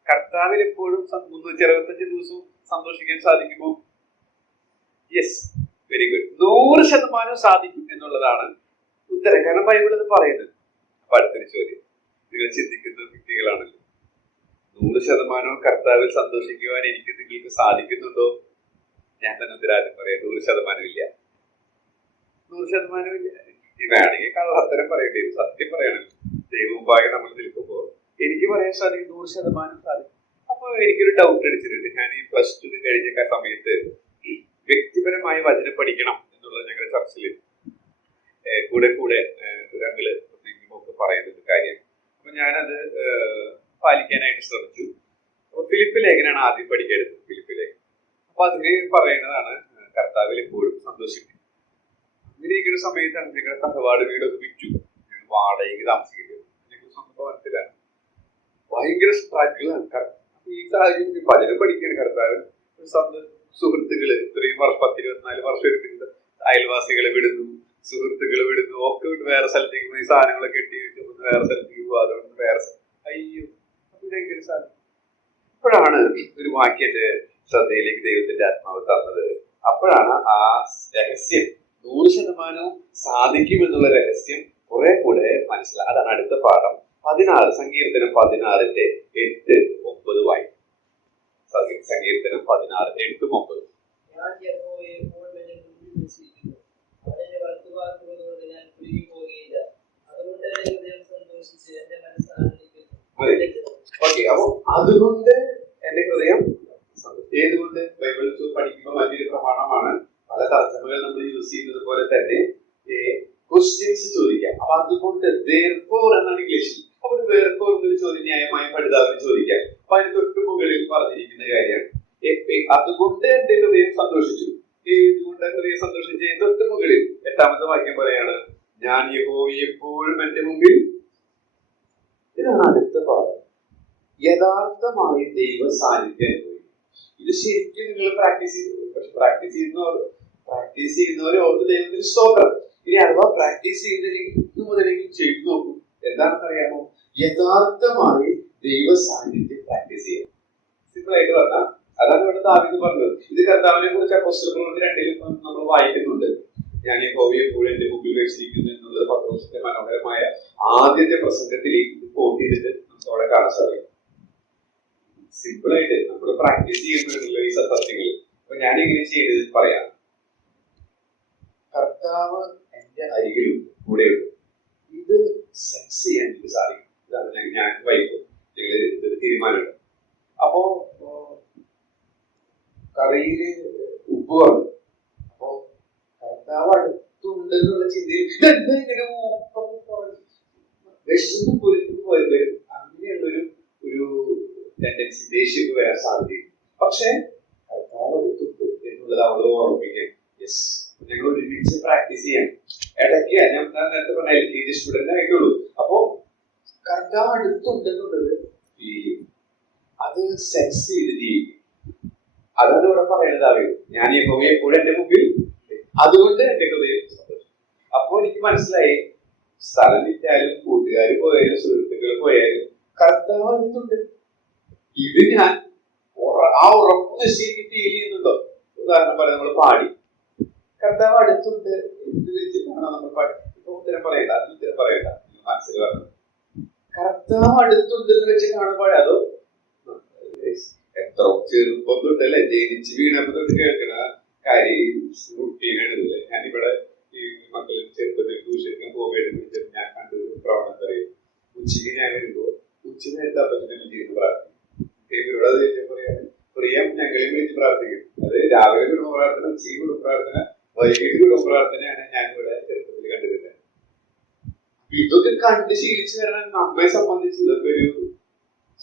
കർത്താവിൽ എപ്പോഴും 365 ദിവസവും സന്തോഷിക്കാൻ സാധിക്കുമോ? Yes, very good. 100% സാധിക്കും എന്നുള്ളതാണ് ഉത്തരം. കാരണം ബൈബിൾ അത് പറയുന്നത്. അപ്പൊ അടുത്തൊരു ചോദ്യം, നിങ്ങൾ ചിന്തിക്കുന്ന വ്യക്തികളാണല്ലോ, 100% കർത്താവിൽ സന്തോഷിക്കുവാൻ നിങ്ങൾക്ക് സാധിക്കുന്നുണ്ടോ? ഞാൻ തന്നെ ഉത്തരാദ്യം പറയാം, 100% ഇല്ല. 100% ഇല്ല. വേണമെങ്കിൽ കള്ളത്തരം പറയേണ്ടി വരും. സത്യം പറയണല്ലോ. ദൈവമുമ്പാകെ നമ്മൾ നിൽക്കുമ്പോൾ എനിക്ക് പറയാൻ സാധിക്കും 100% സാധിക്കും. അപ്പൊ എനിക്കൊരു ഡൗട്ട് അടിച്ചിട്ടുണ്ട്. ഞാൻ ഈ +2 കഴിഞ്ഞ സമയത്ത് വ്യക്തിപരമായി വചനം പഠിക്കണം എന്നുള്ളത് ഞങ്ങളുടെ ചർച്ചില് കൂടെ ഒരു അങ്കിള് ഒക്കെ പറയുന്ന ഒരു കാര്യമാണ്. അപ്പൊ ഞാനത് പാലിക്കാനായിട്ട് ശ്രമിച്ചു. അപ്പൊ ഫിലിപ്പ് ലേഖനാണ് ആദ്യം പഠിക്കേണ്ടത്. ഫിലിപ്പ് ലേഖനം. അപ്പൊ അതിന് പറയുന്നതാണ് കർത്താവിൽ എപ്പോഴും സന്തോഷിക്കും. അങ്ങനെ ഇരിക്കുന്ന സമയത്താണ് ഞങ്ങളുടെ തറവാട് വീടൊക്കെ വിറ്റു. ഞങ്ങൾ വാടകയ്ക്ക് താമസിക്കുന്നത്. ഞങ്ങൾ സ്വന്തം ഭവനത്തിലാണ്. ഭയങ്കര സ്ട്രഗിളാണ്. ഈ സാഹചര്യം പലരും പഠിക്കുകയാണ്. കർത്താവിൽ സുഹൃത്തുക്കള് ഇത്രയും 10-24 വർഷം എടുക്കുന്നത്, അയൽവാസികളെ വിടുന്നു, സുഹൃത്തുക്കളെ വിടുന്നു, ഒക്കെ വിട്ട് വേറെ സ്ഥലത്തേക്ക് പോയി സാധനങ്ങളൊക്കെ കെട്ടി വെച്ചപ്പോൾ വേറെ സ്ഥലത്തേക്ക് പോകും. അതുകൊണ്ട് വേറെ അയ്യോ, അപ്പൊ ഇതെങ്ങനെ സാധിക്കും? അപ്പോഴാണ് ഒരു വാക്യത്തെ ശ്രദ്ധയിലേക്ക് ദൈവത്തിന്റെ ആത്മാവ് തന്നത്. അപ്പോഴാണ് ആ രഹസ്യം 100% സാധിക്കും എന്നുള്ള രഹസ്യം കുറെ കൂടെ മനസ്സിലായി. അതാണ് അടുത്ത പാഠം. 16 സങ്കീർത്തനം 16-ന്റെ 8-9 വായിക്കും. സങ്കീർത്തനം 16-8-9. ഞാൻ യഹോവയെ എപ്പോഴും എന്നെ മുന്നിൽ വെച്ചിരിക്കുന്നു. അവൻ എന്നെ വളർത്തുവാക്കുന്നത് ഞാൻ കുലുങ്ങി പോകുകയില്ല. അതുകൊണ്ട് എന്റെ ഹൃദയം സന്തോഷിച്ച് എന്റെ മനസ്സ് ആനന്ദിക്കുന്നു. ഓക്കെ, അപ്പൊ അതുകൊണ്ട് എന്റെ ഹൃദയം ഏതുകൊണ്ട് ബൈബിൾ പഠിക്കുമ്പോൾ മറ്റൊരു പ്രമാണമാണ്. പല തർജ്ജമകൾ നമ്മൾ യൂസ് ചെയ്യുന്നത് പോലെ തന്നെ ക്വസ്റ്റ്യൻസ് ചോദിക്കാം. അപ്പൊ അതുകൊണ്ട് therefore എന്നാണ് ഇംഗ്ലീഷിൽ. അപ്പൊ ഒരു therefore എന്നൊരു ചോദ്യം ന്യായമായ പഠിതാവിന് ചോദിക്കാം. അപ്പൊ അതിന് തൊട്ട് മുകളിൽ പറഞ്ഞിരിക്കുന്ന കാര്യമാണ്, അതുകൊണ്ട് എന്റെ ഹൃദയം സന്തോഷിച്ചു. ഏതുകൊണ്ട് ഹൃദയം സന്തോഷിച്ചു? തൊട്ട് മുകളിൽ 8-ാമത്തെ വാക്യം പറയാണ്, ഞാൻ യഹോവയെ എപ്പോഴും എന്റെ മുമ്പിൽ. ഇതാണ് അടുത്ത പാഠം. യഥാർത്ഥമായി ദൈവ സാന്നിധ്യം അനുഭവിക്കും. ഇത് ശരിക്കും നിങ്ങൾ പ്രാക്ടീസ് ചെയ്തു. പക്ഷെ പ്രാക്ടീസ് ചെയ്യുന്നവരെ ഓർത്ത് ദൈവത്തിന് സ്തോത്രം. ഇനി അഥവാ പ്രാക്ടീസ് ചെയ്യുന്നില്ലെങ്കിൽ ഇന്ന് മുതലെങ്കിലും ചെയ്തു നോക്കും. എന്താണെന്ന് അറിയാമോ? യഥാർത്ഥമായി ദൈവ സാന്നിധ്യം പ്രാക്ടീസ് ചെയ്യാം. സിമ്പിൾ ആയിട്ട് പറഞ്ഞാൽ അതാണ് ഇവിടെ ദാവീദ് പറഞ്ഞത്. ഇത് കർത്താവിനെ കുറിച്ച് അപ്പോസ്തലപ്രവൃത്തി 2 നമ്മൾ വായിക്കുന്നുണ്ട്. ഞാൻ ഈ യഹോവയെ എപ്പോഴും എന്റെ മുമ്പിൽ വെച്ചിരിക്കുന്നു എന്നുള്ളത് പത്രോസിന്റെ മനോഹരമായ ആദ്യത്തെ പ്രസംഗത്തിലേക്ക് കോട്ട് ചെയ്തിട്ട് നമുക്ക് അവിടെ കാണാൻ സാധിക്കും. സിമ്പിൾ ആയിട്ട് നമ്മൾ പ്രാക്ടീസ് ചെയ്യുന്നതിനുള്ള ഈ സത്യങ്ങൾ. അപ്പൊ ഞാൻ എങ്ങനെ ചെയ്തത് പറയാം. കർത്താവ് എന്റെ അരികിലും കൂടെയുണ്ട്. ഇത് സെൻസ് ചെയ്യാൻ എനിക്ക് സാധിക്കും. ഇതാണ് ഞാൻ വൈകും ഞങ്ങൾ തീരുമാനമുണ്ട്. അപ്പോ കറിയില് ഉപ്പ് വന്നു. അപ്പോ കർത്താവ് അടുത്തുണ്ട് എന്നുള്ള ചിന്തയിൽ ഇങ്ങനെ ഉപ്പൊക്കെ കുറഞ്ഞു വിഷന്ന് പൊരുത്തു പോയി വരും. അങ്ങനെയുള്ളൊരു ടെൻഡൻസി ദേഷ്യമൊക്കെ വരാൻ സാധ്യതയുണ്ട്. പക്ഷെ കർത്താവ് അടുത്തുണ്ട് എന്നുള്ളത് അവള് ഓർമ്മിക്കാൻ. യെസ്, ഞങ്ങൾ ഒരുമിച്ച് പ്രാക്ടീസ് ചെയ്യാം. ഇടയ്ക്ക് ഞാൻ നേരത്തെ പറഞ്ഞ LKG സ്റ്റുഡന്റ് ആയിട്ടുള്ളൂ. അപ്പോ കർത്താവ് അടുത്തുണ്ടെന്നുള്ളത് ഫീൽ ചെയ്യും. അത് സെൻസ് ചെയ്ത് ജീവിക്കും. അതാണ് ഇവിടെ പറയുന്നത്. ദാവീദ് ഞാൻ യഹോവയെ എപ്പോഴും എന്റെ മുമ്പിൽ, അതുകൊണ്ട് എന്റെ ഹൃദയം സന്തോഷം. അപ്പോ എനിക്ക് മനസ്സിലായി, സ്ഥലം വിറ്റാലും കൂട്ടുകാർ പോയാലും സുഹൃത്തുക്കൾ പോയാലും കർത്താവ് അടുത്തുണ്ട്. ഇത് ഞാൻ ആ ഉറപ്പ് നിശ്ചയിക്ക് ഫീൽ ചെയ്യുന്നുണ്ടോ? ഉദാഹരണം പറയാം, നമ്മൾ പാടി കർത്താവ് അടുത്തുണ്ട് എന്ത് വെച്ചിട്ടാണോ നമ്മൾ പാടി. ഇപ്പൊ ഉത്തരം പറയണ്ട, അതിന് ഉത്തരം പറയണ്ട, മനസ്സിൽ പറഞ്ഞു കർത്താവ് അടുത്തുണ്ട് എന്ന് വെച്ച് കാണുമ്പോഴേ അതോ എത്ര ചെറുപ്പം തൊട്ടല്ലേ ജനിച്ച് വീണപ്പോ തൊട്ട് കേൾക്കണ കാര്യം റുട്ടീനാണില്ലേ. ഞാനിവിടെ ഈ മക്കളിൽ ചെറുപ്പത്തിൽ ട്യൂഷന് പോകേണ്ടത് ഞാൻ കണ്ടൊരു പ്രവണത പറയും. ഉച്ചയ്ക്ക് ഞാൻ വരുമ്പോ ഉച്ച നേരത്തെ അപ്പച്ചനെ ചെയ്യുന്ന പ്രാർത്ഥിക്കും. ഇവരോട് അത് പറയാണ്, പ്രിയം ഞങ്ങളെയും വിളിച്ച് പ്രാർത്ഥിക്കും. അത് രാവിലെ കുടുംബ പ്രാർത്ഥന, ഉച്ചയ്ക്ക് കുടുംബ പ്രാർത്ഥന, വൈകിട്ട് കുടുംബ പ്രാർത്ഥനയാണ് ഞാൻ ഇവിടെ ചെറുപ്പത്തിൽ കണ്ടിരുന്നത്. ഇതൊക്കെ കണ്ട് ശീലിച്ചു വരണം. നമ്മെ സംബന്ധിച്ച് ഇതൊക്കെ ഒരു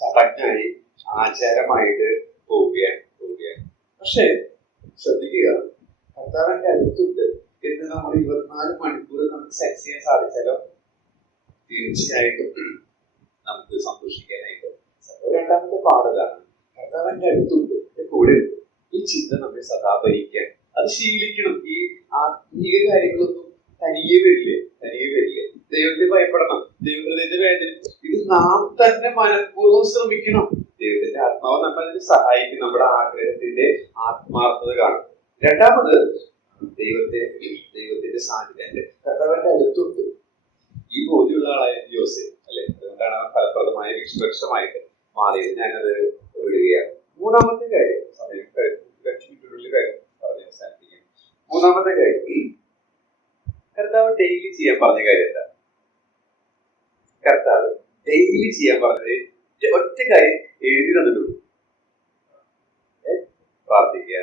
ചടങ്ങായി ആചാരമായിട്ട് പോവുകയാണ്. പക്ഷെ ശ്രദ്ധിക്കുക, കർത്താവിന്റെ അടുത്തുണ്ട് എന്ന് നമ്മൾ 24 മണിക്കൂർ നമുക്ക് സെൻസ് ചെയ്യാൻ സാധിച്ചാലോ തീർച്ചയായിട്ടും നമുക്ക് സന്തോഷിക്കാനായിട്ട്. രണ്ടാമത്തെ പാഠതാണ് കർത്താവിന്റെ അടുത്തുണ്ട്, കൂടെ ഉണ്ട്. ഈ ചിന്ത നമ്മെ സദാ ഭരിക്കാൻ അത് ശീലിക്കണം. ഈ ആത്മീയ കാര്യങ്ങളൊന്നും തനിയെ വരില്ലേ. ദൈവത്തെ ഭയപ്പെടണം, ദൈവഹൃദയത്തെ വേദന. ഇത് നാം തന്നെ മനഃപൂർവ്വം ശ്രമിക്കണം. ദൈവത്തിന്റെ ആത്മാവ് നമ്മളതിന് സഹായിക്കും. നമ്മുടെ ആഗ്രഹത്തിന്റെ ആത്മാർത്ഥത കാണും. രണ്ടാമത് ദൈവത്തിന്റെ സാന്നിധ്യം കർത്താവിന്റെ അടുത്തുണ്ട്. ഈ ബോധ്യമുള്ള ആളായിരുന്നു യോസേഫ്, അല്ലെ? അതുകൊണ്ടാണ് അവൻ ഫലപ്രദമായ വിശ്വക്ഷമായിട്ട് മാറിയത്. ഞാനത് വിടുകയാണ്. മൂന്നാമത്തെ കാര്യം, സമയം 5 മിനിറ്റിനുള്ളിൽ കാര്യം പറഞ്ഞ് അവസാനിപ്പിക്കും. മൂന്നാമത്തെ കാര്യം, കർത്താവ് ഡെയിലി ചെയ്യാൻ പറഞ്ഞ കാര്യം എന്താ? കർത്താവ് ഡെയിലി ചെയ്യാൻ പറഞ്ഞത് ഒറ്റ കാര്യം എഴുതി തന്നിട്ടുള്ളൂ. പ്രാർത്ഥിക്കുക.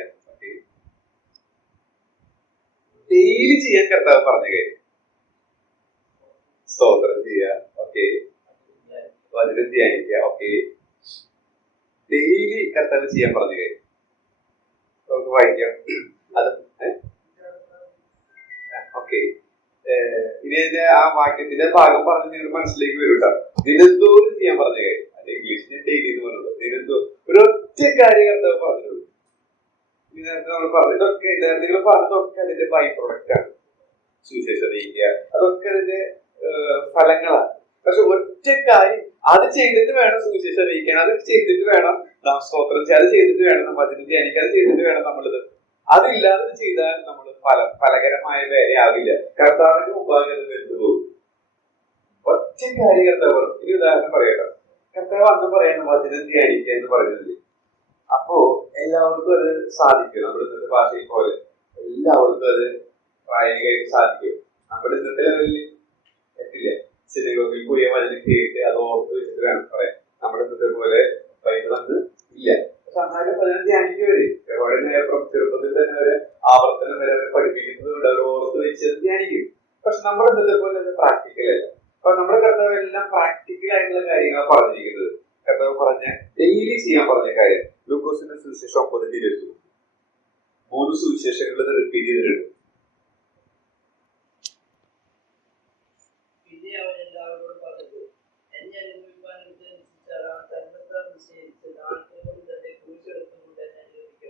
ഡെയിലി ചെയ്യാൻ കർത്താവ് പറഞ്ഞ കാര്യം സ്തോത്രം ചെയ്യുക. ഓക്കെ, വചനം ധ്യാനിക്കുക. ഓക്കെ, ഡെയിലി കർത്താവ് ചെയ്യാൻ പറഞ്ഞ കാര്യം നമുക്ക് വായിക്കാം. അത് ഓക്കെ, ഇനി അതിന്റെ ആ വാക്യത്തിന്റെ ഭാഗം പറഞ്ഞ് നിങ്ങൾ മനസ്സിലേക്ക് വരും കേട്ടോ. ദിനന്തോറും ചെയ്യാൻ പറഞ്ഞ കാര്യം, അത് ഇംഗ്ലീഷിന് ഡെയിലി എന്ന് പറഞ്ഞത്. ദിനന്തോറും ഒരൊറ്റ കാര്യം കർത്താവ് പറഞ്ഞിട്ടുള്ളൂ. നേരത്തെ നമ്മൾ പറഞ്ഞു, ഇതൊക്കെ നിങ്ങൾ പറഞ്ഞതൊക്കെ അതിന്റെ ബൈ പ്രൊഡക്റ്റ് ആണ്. സുവിശേഷം അറിയിക്കുക, അതൊക്കെ അതിന്റെ ഫലങ്ങളാണ്. പക്ഷെ ഒറ്റ കാര്യം, അത് ചെയ്തിട്ട് വേണം സുവിശേഷം അറിയിക്കാൻ, അത് ചെയ്തിട്ട് വേണം നാം സ്തോത്രം ചെയ്യാൻ, അത് ചെയ്തിട്ട് വേണം നമ്മൾ അതിന് ധ്യാനിക്കാൻ, അത് ചെയ്തിട്ട് വേണം നമ്മളിത്. അതില്ലാതെ ചെയ്താൽ നമ്മൾ ഫലകരമായ വേലയാവില്ല. കർത്താവിന്റെ മുമ്പാകെ അത് വെന്തു പോകും. ഒറ്റ കാര്യം കർത്താവ് പറഞ്ഞു. ഒരു ഉദാഹരണം പറയട്ടെ. കർത്താവ് അന്ന് പറയണം വചനം ധ്യാനിക്കുക എന്ന് പറയുന്നില്ലേ. അപ്പോ എല്ലാവർക്കും അത് സാധിക്കും. നമ്മുടെ ഇന്നത്തെ ഭാഷയിൽ പോലെ എല്ലാവർക്കും അത് പ്രായോഗികമായിട്ട് സാധിക്കും. നമ്മുടെ ഇന്നത്തെ ലെവലിൽ എത്തില്ല. സിനിമയിൽ പോയ വചനം കേട്ട് അത് ഓർത്ത് വെച്ചിട്ട് വേണം പറയാൻ. നമ്മുടെ ഇന്നത്തെ പോലെ ബൈബിളൊന്നും ഇല്ല. പക്ഷെ എന്നാലും വചനം ധ്യാനിക്കവര് എവിടെ നേരം ചെറുപ്പത്തിൽ തന്നെ വരെ ആവർത്തനം വരെ അവർ പഠിപ്പിക്കുന്നത് കൊണ്ട് അവർ ഓർത്ത് വെച്ച് ധ്യാനിക്കും. പക്ഷെ നമ്മുടെ ഇന്നത്തെ പോലെ അത് പ്രാക്ടിക്കൽ അല്ല. അപ്പൊ നമ്മുടെ കർത്താവ് എല്ലാം പ്രാക്ടിക്കൽ ആയിട്ടുള്ള കാര്യങ്ങളാണ് പറഞ്ഞിരിക്കുന്നത്. കർത്താവ് പറഞ്ഞ ഡെയിലി ചെയ്യാൻ പറഞ്ഞ കാര്യം ലൂക്കോസിന്റെ സുവിശേഷം 9:20. 3 സുവിശേഷങ്ങളിൽ റിപ്പീറ്റ് ചെയ്തിട്ടുണ്ട്. പിന്നെ അവൻ എല്ലാവരോടും പറഞ്ഞത്, എന്നെ അനുഭവിക്കാൻ ഉദ്ദേശിച്ചാൽ തന്നെത്താൻ നിശ്ചയിച്ച് നാളത്തോടും തന്നെ കുരിശെടുത്തുകൊണ്ട് എന്നെ അനുഭവിക്കണം.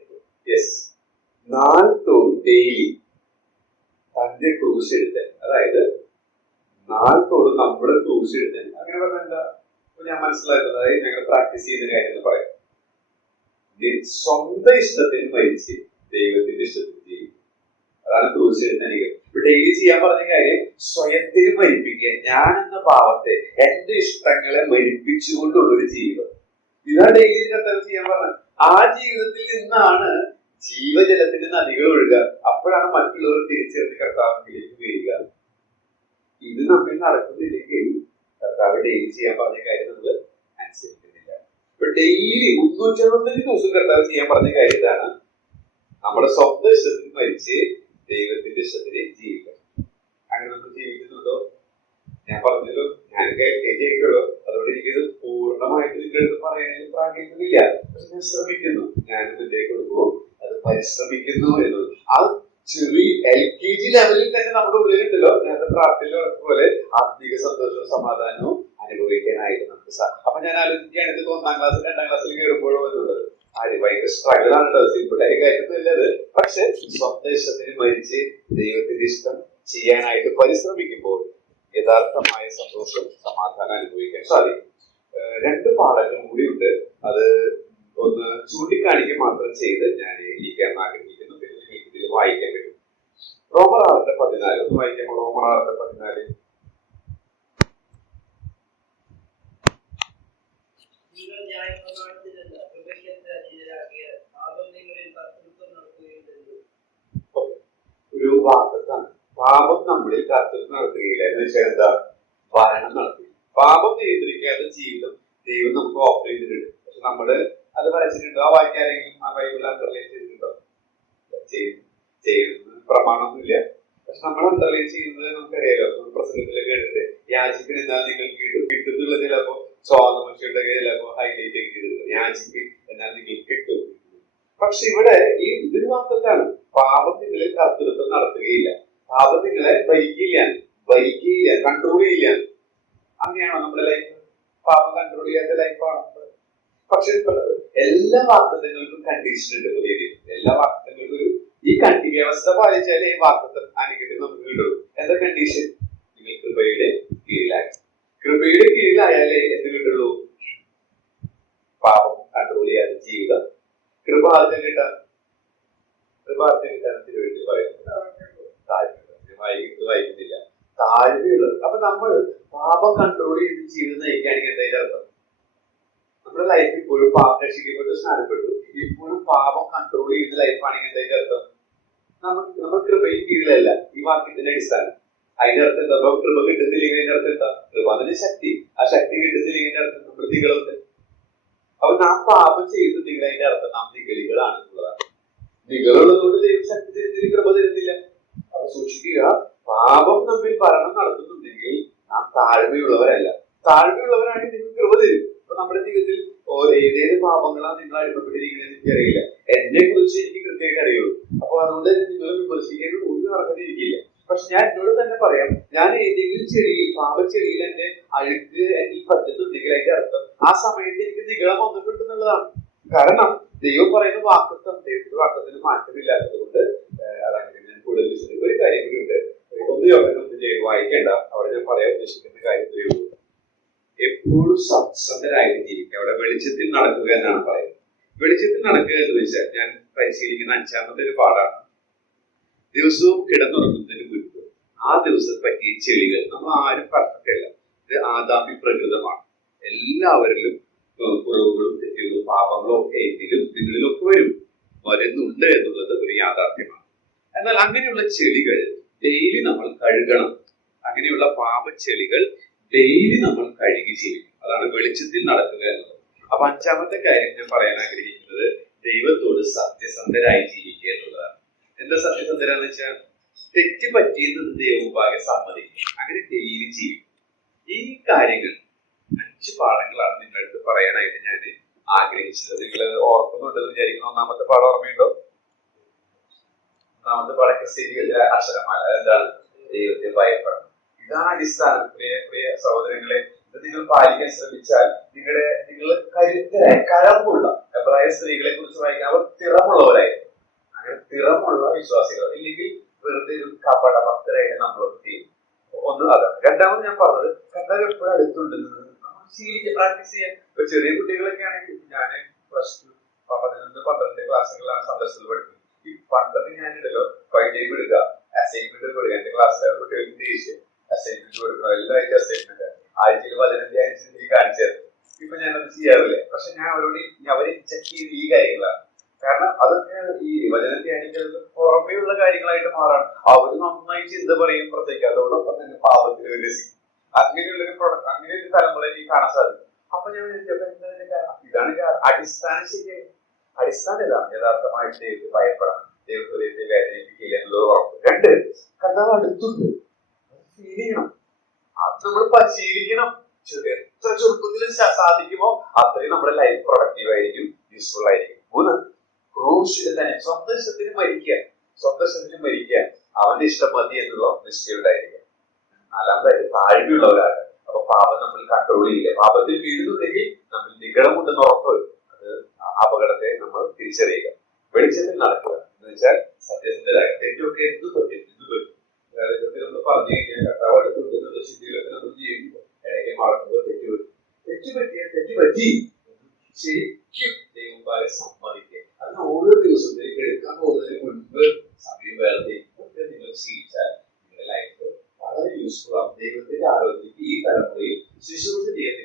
നാൾത്തോറും ഡെയിലി തന്റെ ക്രൂശ് എടുത്തൽ, അതായത് നാൾത്തോറും നമ്മൾ ക്രൂശ് എടുത്തൽ. അങ്ങനെ പറഞ്ഞാൽ എന്താ? ഞാൻ മനസ്സിലാക്കുന്നത്, അതായത് ഞങ്ങൾ പ്രാക്ടീസ് ചെയ്യുന്ന കാര്യം എന്ന് പറയാം, സ്വന്തം ഇഷ്ടത്തിന് മരിച്ച് ദൈവത്തിന്റെ ഇഷ്ടത്തിന് ചെയ്യും. അതാണ് ക്രൂശ് എടുത്തനികൾ. ഇപ്പൊ ഡെയിലി ചെയ്യാൻ പറഞ്ഞ കാര്യം സ്വയത്തിന് മരിപ്പിക്കുക. ഞാൻ എന്ന പാവത്തെ, എന്റെ ഇഷ്ടങ്ങളെ മരിപ്പിച്ചുകൊണ്ടുള്ളൊരു ജീവിതം. ഇതാണ് ഡെയിലി കർത്താവ് ചെയ്യാൻ പറഞ്ഞത്. ആ ജീവിതത്തിൽ നിന്നാണ് ജീവജലത്തിന്റെ നദികൾ ഒഴുകുക. അപ്പോഴാണ് മറ്റുള്ളവർ തിരിച്ചറിഞ്ഞ് കർത്താവിലേക്ക് വരിക. ഇത് നമ്മൾ നടക്കുന്നില്ലെങ്കിൽ കർത്താവ് ഡെയിലി ചെയ്യാൻ പറഞ്ഞ കാര്യം നമ്മൾ അനുസരിക്കുന്നില്ല. ഇപ്പൊ ഡെയിലി 365 ദിവസം കർത്താവ് ചെയ്യാൻ പറഞ്ഞ കാര്യം ഇതാണ്: നമ്മുടെ സ്വന്തം ഇഷ്ടത്തിന് മരിച്ച് ദൈവത്തിന്റെ ഇഷ്ടത്തിന് ജീവിക്കണം. അങ്ങനെ നമ്മൾ ജീവിക്കുന്നുണ്ടോ? ഞാൻ പറഞ്ഞല്ലോ, ഞാൻ കേൾക്കുള്ളൂ. അതുകൊണ്ട് എനിക്കിത് പൂർണ്ണമായിട്ട് നിങ്ങളുടെ പറയാനും പ്രാഗൽഭ്യമില്ല. പക്ഷെ ഞാൻ ശ്രമിക്കുന്നു. ഞാനും എന്റെ കൊടുക്കുമ്പോൾ അത് പരിശ്രമിക്കുന്നു എന്നത് ആ ചെറിയ LKG ലെവലിൽ തന്നെ നമ്മുടെ ഉള്ളിലുണ്ടല്ലോ. നേരത്തെ പ്രാർത്ഥനയിൽ പോലെ ആത്മീക സന്തോഷവും സമാധാനവും അനുഭവിക്കാനായിട്ട് നമുക്ക് സാധിക്കും. അപ്പൊ ഞാൻ ആലോചിക്കുകയാണ്, ഇത് 1ാം ക്ലാസ്സിൽ 2ാം ക്ലാസ്സിൽ കയറുമ്പോഴോ എന്നുള്ളത് ഭയങ്കര സ്ട്രഗിൾ ആണ്. സിമ്പിളായി കാര്യമൊന്നുമില്ലത്. പക്ഷെ സ്വന്തം ഇഷ്ടത്തിന് മരിച്ച് ദൈവത്തിന്റെ ഇഷ്ടം ചെയ്യാനായിട്ട് പരിശ്രമിക്കുമ്പോൾ യഥാർത്ഥമായ സന്തോഷം സമാധാനം അനുഭവിക്കാൻ സാധിക്കും. 2 പാഠങ്ങൾ കൂടിയുണ്ട്. അത് ഒന്ന് ചൂണ്ടിക്കാണിക്കുക മാത്രം ചെയ്ത് ഞാൻ ഇരിക്കാൻ ആഗ്രഹിക്കുന്നു. പിന്നെ നിങ്ങൾക്ക് ഇതിൽ വായിക്കാൻ പറ്റും. റോമർ 6:14 ഒന്ന് വായിക്കാം. റോമർ 6:14. നിങ്ങൾ ന്യായപ്രമാണത്തിലല്ല കൃപയ്ക്കത്ര അധീനരാകിയാൽ പാപം നിങ്ങളിൽ കർത്തൃത്വം നടത്തുകയും ചെയ്തു. ഒരു വാക്തത്വമാണ്. പാപം നമ്മളിൽ കർത്തൃത്വം നടത്തുകയില്ല എന്ന് വെച്ചാൽ എന്താ? ഭരണം നടത്തുക. പാപം നിയന്ത്രിക്കാത്ത ജീവിതം ദൈവം നമുക്ക് ഓഫർ ചെയ്തിട്ടുണ്ട്. പക്ഷെ നമ്മള് അത് വരച്ചിട്ടുണ്ടോ? ആ വായിക്കാരെങ്കിലും ആ ബൈബിൾ അണ്ടർലൈൻ ചെയ്തിട്ടുണ്ടോ? ചെയ്യുന്നത് പ്രമാണമൊന്നുമില്ല. പക്ഷെ നമ്മൾ അണ്ടർലൈൻ ചെയ്യുന്നത് നമുക്കറിയാലോ. പ്രസംഗത്തിലൊക്കെ എടുത്ത് യാചിപ്പിന് എന്നാൽ നിങ്ങൾക്ക് കിട്ടുന്നുള്ള ചിലപ്പോ സ്വാതന്ത്ര്യയുടെ ചിലപ്പോ ഹൈലൈറ്റ് ഒക്കെ ചെയ്തിട്ടുണ്ട്. യാചിപ്പിൻ എന്നാൽ നിങ്ങൾക്ക് കിട്ടും. പക്ഷെ ഇവിടെ ഈ ഇതൊരു വാക്തത്വമാണ്. പാപം നിങ്ങളിൽ കർത്തൃത്വം നടത്തുകയില്ല. പാപം നിങ്ങളെ ഭരിക്കുകയില്ല, കൺട്രോൾ ചെയ്യില്ല. അങ്ങനെയാണോ നമ്മുടെ ലൈഫ്? പാപം കൺട്രോൾ ചെയ്യാത്ത ലൈഫാണ്. പക്ഷെ എല്ലാ വാക്തത്വങ്ങൾക്കും കണ്ടീഷൻ ഉണ്ട്. പുതിയ എല്ലാ വാക്തത്വങ്ങൾക്കും ഒരു ഈ വ്യവസ്ഥ പാലിച്ചാലേ ഈ വാക്തത്വം അനുഗ്രഹം നമുക്ക് കിട്ടുള്ളൂ. എന്താ കണ്ടീഷൻ? നിങ്ങൾ കൃപയുടെ കീഴിലായി. കൃപയുടെ കീഴിലായാലേ എന്ത് കിട്ടുള്ളൂ? പാപം കൺട്രോൾ ചെയ്യാത്ത ജീവിതം. കൃപ ആദ്യം കിട്ടാൻ തിരുവഴുത്തിൽ പറയുന്നത് വായിക്കുന്നില്ല, താഴ്മയുള്ളത്. അപ്പൊ നമ്മൾ പാപം കൺട്രോൾ ചെയ്ത് ജീവിതം നയിക്കുകയാണെങ്കിൽ എന്താ അർത്ഥം? നമ്മുടെ ലൈഫ് ഇപ്പോഴും പാപം രക്ഷിക്കപ്പെട്ടു, സ്നാനപ്പെട്ടു, ഇപ്പോഴും പാപം കൺട്രോൾ ചെയ്യുന്ന ലൈഫാണെങ്കിൽ എന്താ അർത്ഥം? നമ്മൾ കൃപയും കീഴിലല്ല. ഈ വാക്യത്തിന്റെ അടിസ്ഥാനം അതിന്റെ അർത്ഥം എന്താ? കൃപ കിട്ടുന്നില്ലെങ്കിൽ അതിന്റെ അർത്ഥം എന്താ? കൃപ അതിന്റെ ശക്തി. ആ ശക്തി കിട്ടുന്നില്ലെങ്കിൽ അതിന്റെ അർത്ഥം നമ്മൾ നികളുണ്ട്. അപ്പൊ നാം പാപം ചെയ്യുന്നുണ്ടെങ്കിൽ അതിന്റെ അർത്ഥം നാം നിഗളികളാണ് എന്നുള്ളതാണ്. നിങ്ങളുള്ളതുകൊണ്ട് ദൈവം ശക്തി തരുന്നില്ല, കൃപ തരുന്നില്ല. അപ്പൊ സൂക്ഷിക്കുക, പാപം നമ്മിൽ ഭരണം നടത്തുന്നുണ്ടെങ്കിൽ നാം താഴ്മയുള്ളവരല്ല. താഴ്മയുള്ളവരാണെങ്കിൽ നിങ്ങൾ കൃപ തരും. അപ്പൊ നമ്മുടെ ജീവിതത്തിൽ ഏതേത് പാപങ്ങളാണ് നിങ്ങൾ അടിമപ്പെട്ടിരിക്കുന്നത് എനിക്കറിയില്ല. എന്നെ കുറിച്ച് എനിക്ക് കൃത്യമായിട്ട് അറിയുള്ളൂ. അപ്പൊ അതുകൊണ്ട് നിങ്ങൾ വിമർശിക്കേണ്ട ഒരു അർഹത ഇരിക്കില്ല. പക്ഷെ ഞാൻ എന്നോട് തന്നെ പറയാം, ഞാൻ ഏതെങ്കിലും ചെടിയിൽ പാപച്ചെടിയിൽ എന്റെ അഴുക്ക് എന്നിൽ പറ്റുന്നുണ്ടെങ്കിൽ അതിന്റെ അർത്ഥം ആ സമയത്ത് എനിക്ക് നിഗളം വന്നിട്ടുണ്ടെന്നുള്ളതാണ്. കാരണം ദൈവം പറയുന്ന വാക്തത്വം, ദൈവത്തിന്റെ വാക്തത്തിന് മാറ്റമില്ലാത്തത് കൊണ്ട് അതങ്ങനെ ഞാൻ കൂടുതൽ വിശ്വസിക്കുന്ന ഒരു കാര്യം കൂടി ഉണ്ട്. ഒന്ന് യോഹന്നാൻ 1:7 വായിക്കേണ്ട. അവിടെ ഞാൻ പറയാൻ ഉദ്ദേശിക്കുന്ന കാര്യത്തിലേ ഉള്ളൂ. എപ്പോഴും സത്യസന്ധരായിട്ട് ജീവിക്കുക. അവിടെ വെളിച്ചത്തിൽ നടക്കുക എന്നാണ് പറയുന്നത്. വെളിച്ചത്തിൽ നടക്കുക എന്ന് വെച്ചാൽ ഞാൻ പരിശീലിക്കുന്ന 5ാമത്തെ ഒരു പാഠാണ്. ദിവസവും കിടന്നുറങ്ങുന്നതിന് മുൻപ് ആ ദിവസം പറ്റിയ ചെളികൾ, നമ്മൾ ആരും പെർഫെക്റ്റ് അല്ല. ഇത് ആദാമി പ്രകൃതമാണ്. എല്ലാവരിലും കുറവുകളും തെറ്റുകളും പാപങ്ങളും ഒക്കെ എങ്കിലും നിങ്ങളിലൊക്കെ വരുന്നുണ്ട് എന്നുള്ളത് ഒരു യാഥാർത്ഥ്യമാണ്. എന്നാൽ അങ്ങനെയുള്ള ചെളികൾ ഡെയിലി നമ്മൾ കഴുകണം. അങ്ങനെയുള്ള പാപച്ചെളികൾ ഡെയിലി നമ്മൾ കഴുകി ജീവിക്കും. അതാണ് വെളിച്ചത്തിൽ നടക്കുക എന്നുള്ളത്. അപ്പൊ 5ാമത്തെ കാര്യം ഞാൻ പറയാൻ ആഗ്രഹിക്കുന്നത് ദൈവത്തോട് സത്യസന്ധരായി ജീവിക്കുക എന്നുള്ളതാണ്. എന്താ സത്യസന്ധരാന്ന് വെച്ചാൽ തെറ്റ് പറ്റിയത് ദൈവമുമ്പാകെ സമ്മതിക്കും. അങ്ങനെ ഡെയിലി ജീവിക്കും. ഈ കാര്യങ്ങൾ 5 പാഠങ്ങളാണ് നിങ്ങളുടെ അടുത്ത് പറയാനായിട്ട് ഞാൻ ആഗ്രഹിച്ചത്. നിങ്ങൾ ഓർക്കുന്നുണ്ടെന്ന് വിചാരിക്കുന്നു. 1ാമത്തെ പാഠം ഓർമ്മയുണ്ടോ? 1ാമത്തെ പാഠം ക്രിസ്ത്യൻ അക്ഷരമാല. എന്താണ്? ദൈവത്തെ ഭയപ്പെടണം. ഇതാണ് അടിസ്ഥാനം. പ്രിയ സഹോദരങ്ങളെ, ഇത് നിങ്ങൾ പാലിക്കാൻ ശ്രമിച്ചാൽ നിങ്ങൾ കരുത്തരായി, കഴമ്പുള്ള എബ്രായ സ്ത്രീകളെ കുറിച്ച് വായിക്കാൻ അവർ തിറമുള്ളവരായിരുന്നു. അങ്ങനെ സ്ഥിരമുള്ള വിശ്വാസികൾ, ഇല്ലെങ്കിൽ വെറുതെ ഒരു കപട ഭക്തരായിട്ട് നമ്മളൊക്കെ ചെയ്യും. ഒന്ന് അതാണ്. രണ്ടാമത് ഞാൻ പറഞ്ഞത് കർത്താവ് എപ്പോഴും അടുത്തുണ്ട്, ശീലിച്ച് പ്രാക്ടീസ് ചെയ്യാൻ. ഇപ്പൊ ചെറിയ കുട്ടികളൊക്കെ ആണെങ്കിൽ ഞാൻ പ്ലസ് 11, 12 ക്ലാസ്സുകളിലാണ് സന്ദർശനത്തിൽ പഠിക്കുന്നത്. ഈ പണ്ടൊക്കെ ഞാനുണ്ടല്ലോ ടൈം എടുക്കുക, അസൈൻമെന്റ് കൊടുക്കുക. എന്റെ ക്ലാസ്സിലെ കുട്ടികൾക്ക് ദേഷ്യം അസൈൻമെന്റ് കൊടുക്കുക, എല്ലാവർക്കും അസൈൻമെന്റ് ആഴ്ചയിൽ 15 കാണിച്ചു തരും. ഇപ്പൊ ഞാനത് ചെയ്യാറില്ല. പക്ഷെ ഞാൻ അവരോട് അവരെ ചെക്ക് ചെയ്ത് ഈ കാര്യങ്ങളാണ്. കാരണം അതൊക്കെ ഈ വചനത്തെ അനുസരിച്ച് പുറമേയുള്ള കാര്യങ്ങളായിട്ട് മാറാണ്. അവര് നന്നായി ചിന്ത പറയും, പ്രത്യേകിച്ച് അതോടൊപ്പം തന്നെ പാപത്തിൽ രസിക്കും. അങ്ങനെയൊരു തലമുറ എനിക്ക് കാണാൻ സാധിക്കും. അപ്പൊ ഞാൻ ഇതാണ് അടിസ്ഥാനം ശരിയായി. അടിസ്ഥാനം ഇതാണ് യഥാർത്ഥമായിട്ട് ദൈവത്തെ ഭയപ്പെടണം, ദൈവഹൃദയത്തെ വേദനിപ്പിക്കില്ല എന്നുള്ളത് ഉറപ്പ്. 2, കർത്താവ് അടുത്തുണ്ട്, ഫീൽ ചെയ്യണം. അത് നമ്മൾ പരിശീലിക്കണം. എത്ര ചെറുപ്പത്തിൽ സാധിക്കുമോ അത്രയും നമ്മുടെ ലൈഫ് പ്രൊഡക്റ്റീവ് ആയിരിക്കും, യൂസ്ഫുൾ ആയിരിക്കും. 3, ക്രൂശിൽ തന്നെ സ്വന്തം ഇഷ്ടത്തിന് മരിക്കുക, അവന്റെ ഇഷ്ടം മതി എന്നുള്ള നിശ്ചയം ഉണ്ടായിരിക്കുക. 4, താഴ്മയുള്ളവരാണ്. അപ്പൊ പാപം നമ്മൾ കൺട്രോൾ ചെയ്യില്ല. പാപത്തിൽ വീഴുന്നുണ്ടെങ്കിൽ നമ്മൾ നിഗളമുണ്ടെന്ന് ഉറപ്പ്. അത് അപകടത്തെ നമ്മൾ തിരിച്ചറിയുക. വെളിച്ചത്തിൽ നടക്കുക എന്ന് വെച്ചാൽ സത്യസന്ധരായ, തെറ്റൊക്കെ എന്ത് പറ്റും. നമ്മൾ പറഞ്ഞു കഴിഞ്ഞാൽ കർത്താവ് അടുത്തുണ്ടെന്നുള്ള സ്ഥിതിയിലൊക്കെ നമ്മൾ ജീവിക്കുമ്പോൾ ഇടയ്ക്ക് മറക്കുമ്പോൾ തെറ്റുപറ്റി ശരിക്കും ദൈവം സമ്മതിക്കുക. അതിന് ഓരോ ദിവസത്തിലേക്ക് എടുക്കാൻ പോകുന്നതിന് മുൻപ് സമയം വേറെ നിങ്ങൾ ശീലിച്ചാൽ നിങ്ങളുടെ ലൈഫ് വളരെ യൂസ്ഫുൾ ആവും. ദൈവത്തിന്റെ ആരോഗ്യത്തിൽ ഈ തലമുറയിൽ ശുശ്രൂഷ ചെയ്യുന്ന